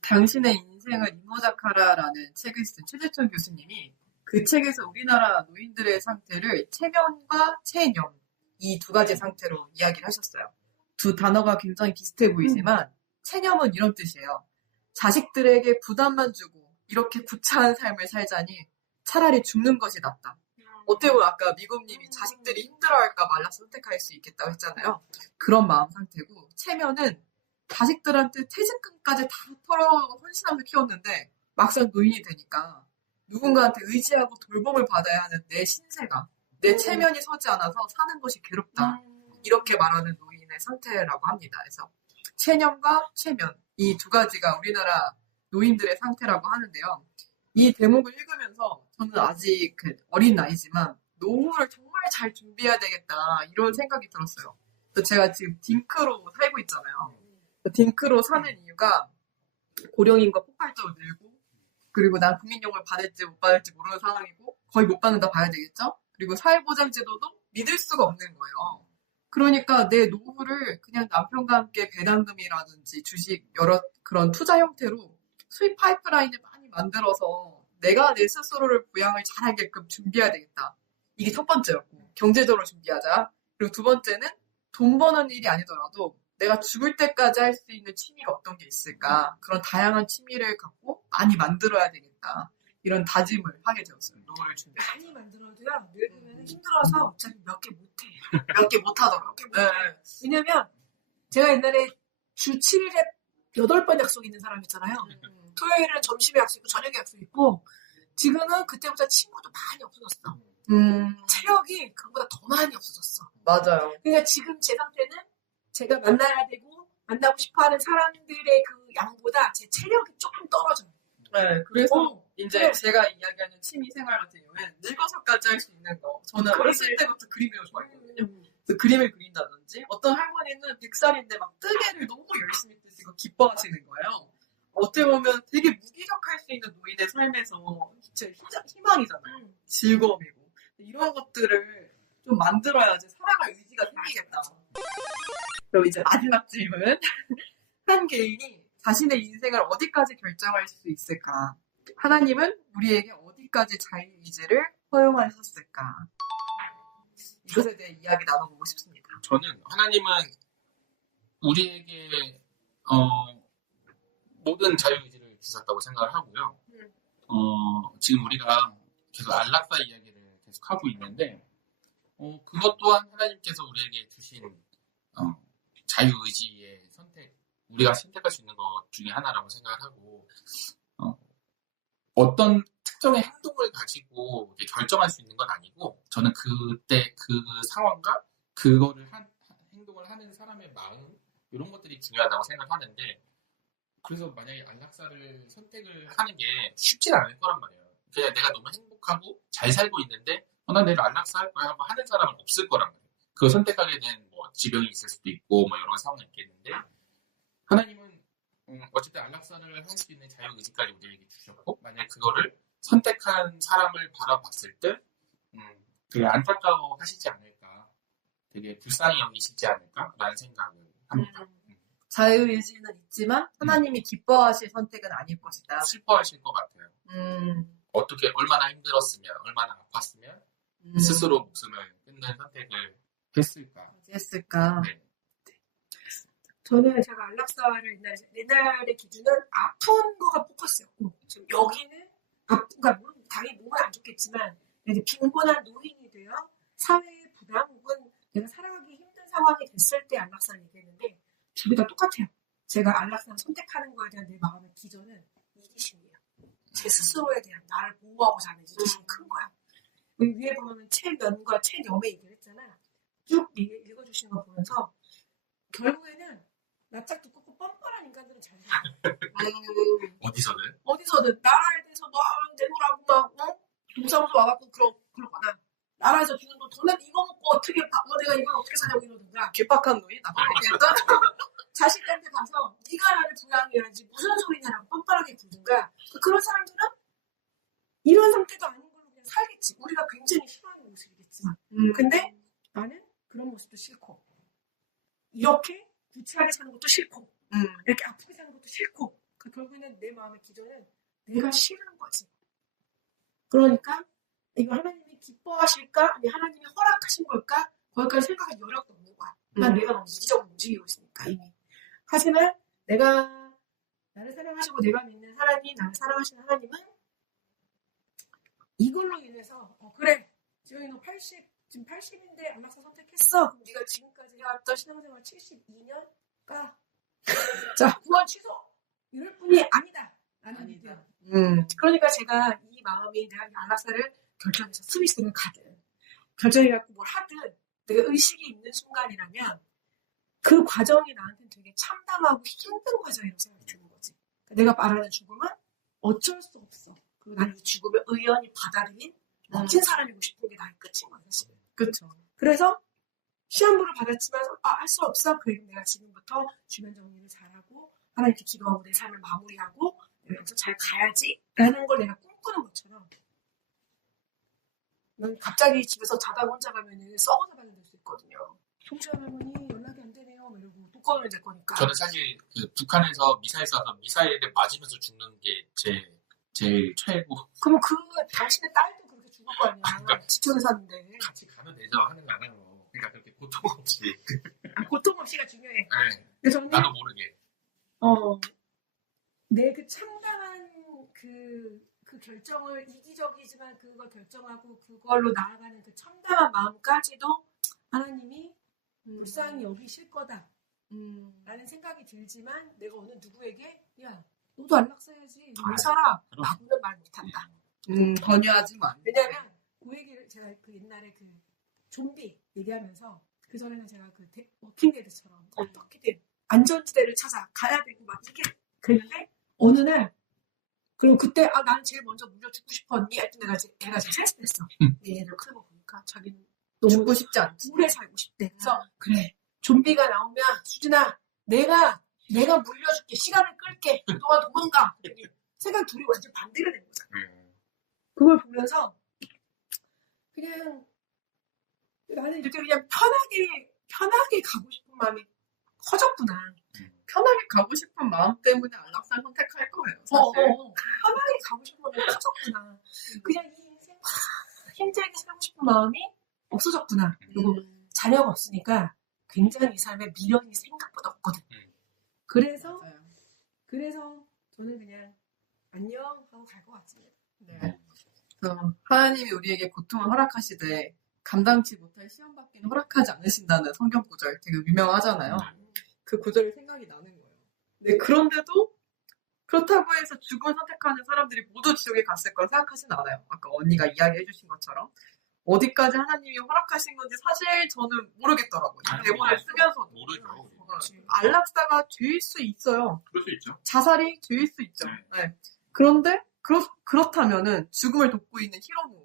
당신의 인생을 이모작하라라는 책을 쓴 최재천 교수님이 그 책에서 우리나라 노인들의 상태를 체면과 체념 이 두 가지 상태로 이야기를 하셨어요. 두 단어가 굉장히 비슷해 보이지만 체념은 이런 뜻이에요. 자식들에게 부담만 주고 이렇게 구차한 삶을 살자니 차라리 죽는 것이 낫다. 어떻게 보면 아까 미국님이 자식들이 힘들어할까 말라서 선택할 수 있겠다고 했잖아요. 그런 마음 상태고 체면은 자식들한테 퇴직금까지 다 털어 헌신하면서 키웠는데 막상 노인이 되니까 누군가한테 의지하고 돌봄을 받아야 하는 내 신세가 내 체면이 서지 않아서 사는 것이 괴롭다. 이렇게 말하는 노인의 상태라고 합니다. 그래서 체념과 체면 이 두 가지가 우리나라 노인들의 상태라고 하는데요. 이 대목을 읽으면서 저는 아직 어린 나이지만 노후를 정말 잘 준비해야 되겠다 이런 생각이 들었어요. 제가 지금 딩크로 살고 있잖아요. 딩크로 사는 이유가 고령인과 폭발적으로 늘고 그리고 난 국민연금을 받을지 못 받을지 모르는 상황이고 거의 못 받는다 봐야 되겠죠? 그리고 사회보장제도도 믿을 수가 없는 거예요. 그러니까 내 노후를 그냥 남편과 함께 배당금이라든지 주식 여러 그런 투자 형태로 수입 파이프라인을 많이 만들어서 내가 내 스스로를 부양을 잘하게끔 준비해야 되겠다. 이게 첫 번째였고 경제적으로 준비하자. 그리고 두 번째는 돈 버는 일이 아니더라도 내가 죽을 때까지 할 수 있는 취미가 어떤 게 있을까. 그런 다양한 취미를 갖고 많이 만들어야 되겠다. 이런 다짐을 하게 되었어요. 노후를 준비. 많이 만들어도요. 늙으면 힘들어서 어차피 몇 개 못해. 몇 개 못하더라고요. 네. 왜냐면 제가 옛날에 주 7일에 8번 약속 있는 사람 있잖아요. 토요일은 점심에 약속 있고 저녁에 약속 있고 지금은 그때보다 친구도 많이 없어졌어. 체력이 그보다 더 많이 없어졌어. 맞아요. 그러니까 지금 제 상태는 제가 만나야 되고 만나고 싶어하는 사람들의 그 양보다 제 체력이 조금 떨어져요. 네, 그래서 이제 제가 이야기하는 취미 생활 같은 경우는 늙어서까지 할 수 있는 거. 저는 어렸을 때부터 그림을 좋아했거든요. 그래서 그림을 그린다든지 어떤 할머니는 100살인데 막 뜨개를 너무 열심히 뜨시고 기뻐하시는 거예요. 어떻게 보면 되게 무기력할 수 있는 노인의 삶에서 제 희망이잖아요. 즐거움이고. 이런 것들을 좀 만들어야지 살아갈 의지가 생기겠다. 그럼 이제 마지막 질문. 한 개인이 자신의 인생을 어디까지 결정할 수 있을까? 하나님은 우리에게 어디까지 자유의지를 허용하셨을까? 이것에 대해 이야기 나눠보고 싶습니다. 저는 하나님은 우리에게 모든 자유의지를 주셨다고 생각을 하고요. 지금 우리가 계속 안락사 이야기를 계속 하고 있는데 그것 또한 하나님께서 우리에게 주신 자유의지의 선택, 우리가 선택할 수 있는 것 중에 하나라고 생각을 하고 어떤 특정의 행동을 가지고 결정할 수 있는 건 아니고 저는 그때 그 상황과 그거를 행동을 하는 사람의 마음 이런 것들이 중요하다고 생각하는데 그래서 만약에 안락사를 선택을 하는 게 쉽진 않을 거란 말이에요. 그냥 내가 너무 행복하고 잘 살고 있는데 난 내일 안락사 할 거야 하고 하는 사람은 없을 거란 말이에요. 그걸 선택하게 된 뭐 지병이 있을 수도 있고 뭐 여러 상황이 있겠는데 하나님은 어쨌든 안락사를 할 수 있는 자유의지까지 우리에게 주셨고 만약 그거를 선택한 사람을 바라봤을 때 되게 안타까워 하시지 않을까 되게 불쌍히 여기시지 않을까라는 생각을 합니다. 자유의지는 있지만 하나님이 기뻐하실 선택은 아닐 것이다. 슬퍼하실 것 같아요. 어떻게 얼마나 힘들었으면 얼마나 아팠으면 스스로 목숨을 끊는 선택을 했을까? 네. 저는 제가 안락사를 옛날의 기준은 아픈 거가 포커스였고 지금 여기는 그러니까 물론 당연히 몸은 안 좋겠지만 이제 빈곤한 노인이 되어 사회의 부담 혹은 내가 살아가기 힘든 상황이 됐을 때 안락사를 얘기했는데 둘이 다 똑같아요. 제가 안락사를 선택하는 거에 대한 내 마음의 기준은 이기심이에요. 제 스스로에 대한 나를 보호하고자 하는 이기심이 큰 거야. 위에 보면 최면과 최념의 얘기를 했잖아. 쭉 읽어주시는 거 보면서 결국에는 낯짝 두껍고 뻔뻔한 인간들은 잘 살아. 어디서든 나라에 대해서 막 내놓으라고 막 동사무소 와갖고 그러거나 나라에서 주는 돈 너는 이거 먹고 어떻게 내가 이걸 어떻게 사냐고 이러든가 괴팍한 노인? 자식한테 가서 네가 나를 부양해야지 무슨 소리냐라고 뻔뻔하게 굴든가 그런 사람들은 이런 상태가 아닌 걸로 그냥 살겠지. 우리가 굉장히 싫어하는 모습이겠지만 근데 나는 그런 모습도 싫고 이렇게 구차하게 사는 것도 싫고 이렇게 아프게 사는 것도 싫고 결국에는 내 마음의 기준은 내가 싫은 거지. 그러니까 이거 하나님이 기뻐하실까? 아니 하나님이 허락하신 걸까? 거기까지 생각할 여력도 없는 거야. 난 내가 너무 이기적으로 움직이고 있으니까 이미. 하지만 내가 나를 사랑하시고 내가 믿는 하나님, 나를 사랑하시는 하나님은 이걸로 인해서 그래 지금 너 지금 80인데 안락사 선택했어. 그럼 네가 지금까지 해왔던 신앙생활 72년 가. 자, 구원 취소. 이럴 뿐이 아니다. 아니다. 그러니까 제가 이 마음이 내가 안락사를 결정해서 스위스를 가든 결정해갖고 뭘 하든 내가 의식이 있는 순간이라면 그 과정이 나한테는 되게 참담하고 힘든 과정이라고 생각이 드는 거지. 내가 말하는 죽음은 어쩔 수 없어. 그리고 나는 이 죽음을 의연히 받아들인 멋진 사람이고 싶은 게 나의 끝인 거야 사실은. 그렇죠. 그래서 시험부를 받았지만 할 수 없어. 그래 내가 지금부터 주변 정리를 잘하고 하나님께 기도하고 내 삶을 마무리하고 내가 여기서 잘 가야지 라는 걸 내가 꿈꾸는 것처럼 난 갑자기 집에서 자다가 혼자 가면은 썩어서 발견될 수 있거든요. 송지연 할머니 연락이 안 되네요. 이러고 뚜껑을 낼 거니까. 저는 사실 그 북한에서 미사일 쏴서 미사일에 맞으면서 죽는 게 제일 최고. 그럼 당신의 딸도 그렇게 죽을 거 아니야. 그러니까 지천에 사는데. 같이 가면 되죠. 하는 거 안 하고. 그러니까 그렇게 고통 없이. 고통 없이가 중요해. 네. 근데 저는 나도 모르게. 내 그 참담한 그 결정을 이기적이지만 그걸 결정하고 그걸로 나아가는 그 참담한 마음까지도 하나님이 불쌍히 여기실 거다 라는 생각이 들지만 내가 어느 누구에게 야 너도 안락사야지 왜 살아 라고는 말 못한다. 권유하지 마. 왜냐면 그 얘기를 제가 그 옛날에 그 좀비 얘기하면서 그 전에는 제가 그 워킹데드처럼 어떻게든 안전지대를 찾아 가야 되고 막 이게 그랬는데 어느 날 그리고 그때 나는 제일 먼저 물려 죽고 싶었니? 하여튼 애가 제일 센스했어. 얘를 크는 거 보니까 자기는 너무 죽고 싶지 않지. 오래 살고 싶대. 그래서 그래 좀비가 나오면 수진아 내가 물려줄게. 시간을 끌게. 그동안 도망가. 생각 둘이 완전 반대가 되는 거잖아. 그걸 보면서 그냥 나는 이렇게 그냥 편하게 가고 싶은 마음이 커졌구나. 편하게 가고 싶은 마음 때문에 안락사를 선택할 거예요. 사실. 편하게 가고 싶은 마음이 커졌구나. 그냥 이 인생 힘들게 살고 싶은 마음이 없어졌구나. 그리고 자녀가 없으니까 굉장히 이 삶에 미련이 생각보다 없거든. 그래서 저는 그냥 안녕 하고 갈 것 같습니다. 네. 그래서 하나님이 우리에게 고통을 허락하시되 감당치 못할 시험 받기는 허락하지 않으신다는 성경 구절 되게 유명하잖아요. 그 구절이 생각이 나는 거예요. 네, 그런데도 그렇다고 해서 죽음을 선택하는 사람들이 모두 지옥에 갔을 거라 생각하진 않아요. 아까 언니가 이야기해 주신 것처럼 어디까지 하나님이 허락하신 건지 사실 저는 모르겠더라고요. 대본을 쓰면서. 모르죠. 안락사가 죄일 수 있어요. 그럴 수 있죠. 자살이 죄일 수 있죠. 네. 그런데 그렇다면은 죽음을 돕고 있는 히로무,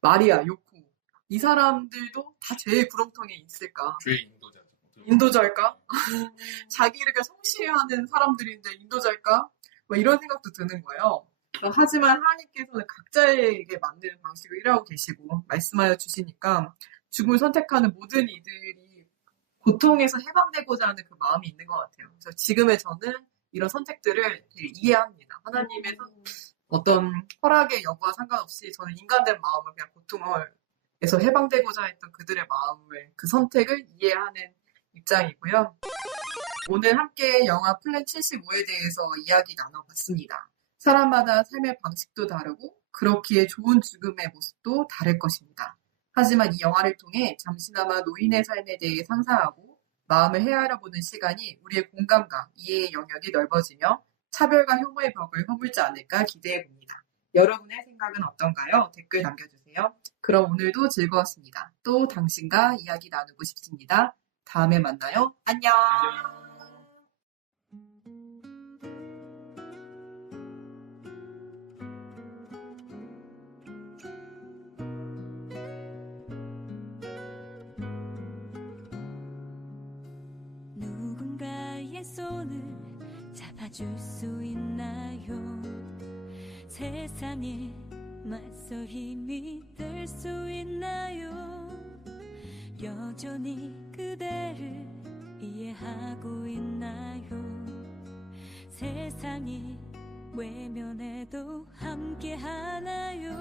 마리아, 요코 이 사람들도 다 죄의 구렁텅이에 있을까? 죄의 인도자죠. 인도자일까? 자기 이렇게 성실하는 사람들인데 인도자일까? 뭐 이런 생각도 드는 거예요. 하지만 하나님께서는 각자에게 맞는 방식으로 일하고 계시고 말씀하여 주시니까 죽음을 선택하는 모든 이들이 고통에서 해방되고자 하는 그 마음이 있는 것 같아요. 그래서 지금의 저는 이런 선택들을 되게 이해합니다. 하나님의 어떤 허락의 여부와 상관없이 저는 인간된 마음을 그냥 고통에서 해방되고자 했던 그들의 마음을 그 선택을 이해하는 입장이고요. 오늘 함께 영화 플랜 75에 대해서 이야기 나눠봤습니다. 사람마다 삶의 방식도 다르고 그렇기에 좋은 죽음의 모습도 다를 것입니다. 하지만 이 영화를 통해 잠시나마 노인의 삶에 대해 상상하고 마음을 헤아려보는 시간이 우리의 공감과 이해의 영역이 넓어지며 차별과 혐오의 벽을 허물지 않을까 기대해봅니다. 여러분의 생각은 어떤가요? 댓글 남겨주세요. 그럼 오늘도 즐거웠습니다. 또 당신과 이야기 나누고 싶습니다. 다음에 만나요. 안녕. 누군가의 손을 잡아줄 수 있나요? 세상에 맞서 힘이 될 수 있나요? 여전히 그대를 이해하고 있나요? 세상이 외면해도 함께 하나요?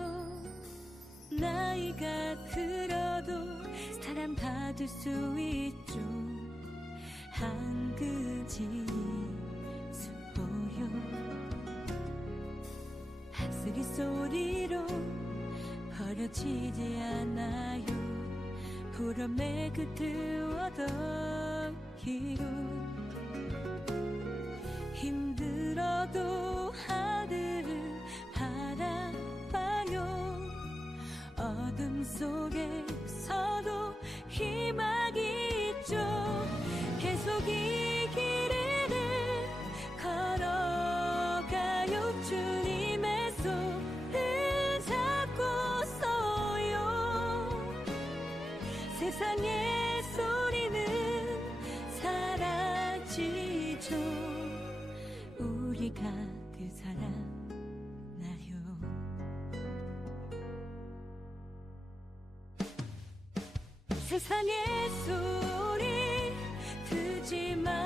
나이가 들어도 사랑받을 수 있죠. 한 그지 수보요. 한스리 소리로 버려지지 않아요. 보람의 끝을 얻어기로 힘들어도 하늘을 바라봐요. 어둠 속에서도 희망이 있죠. 계속 이 길을 걸어가요. 주님의 손을 잡고서요. 세상의 소리는 사라지죠. 우리가 그 살아나요. 세상의 소리 듣지 마.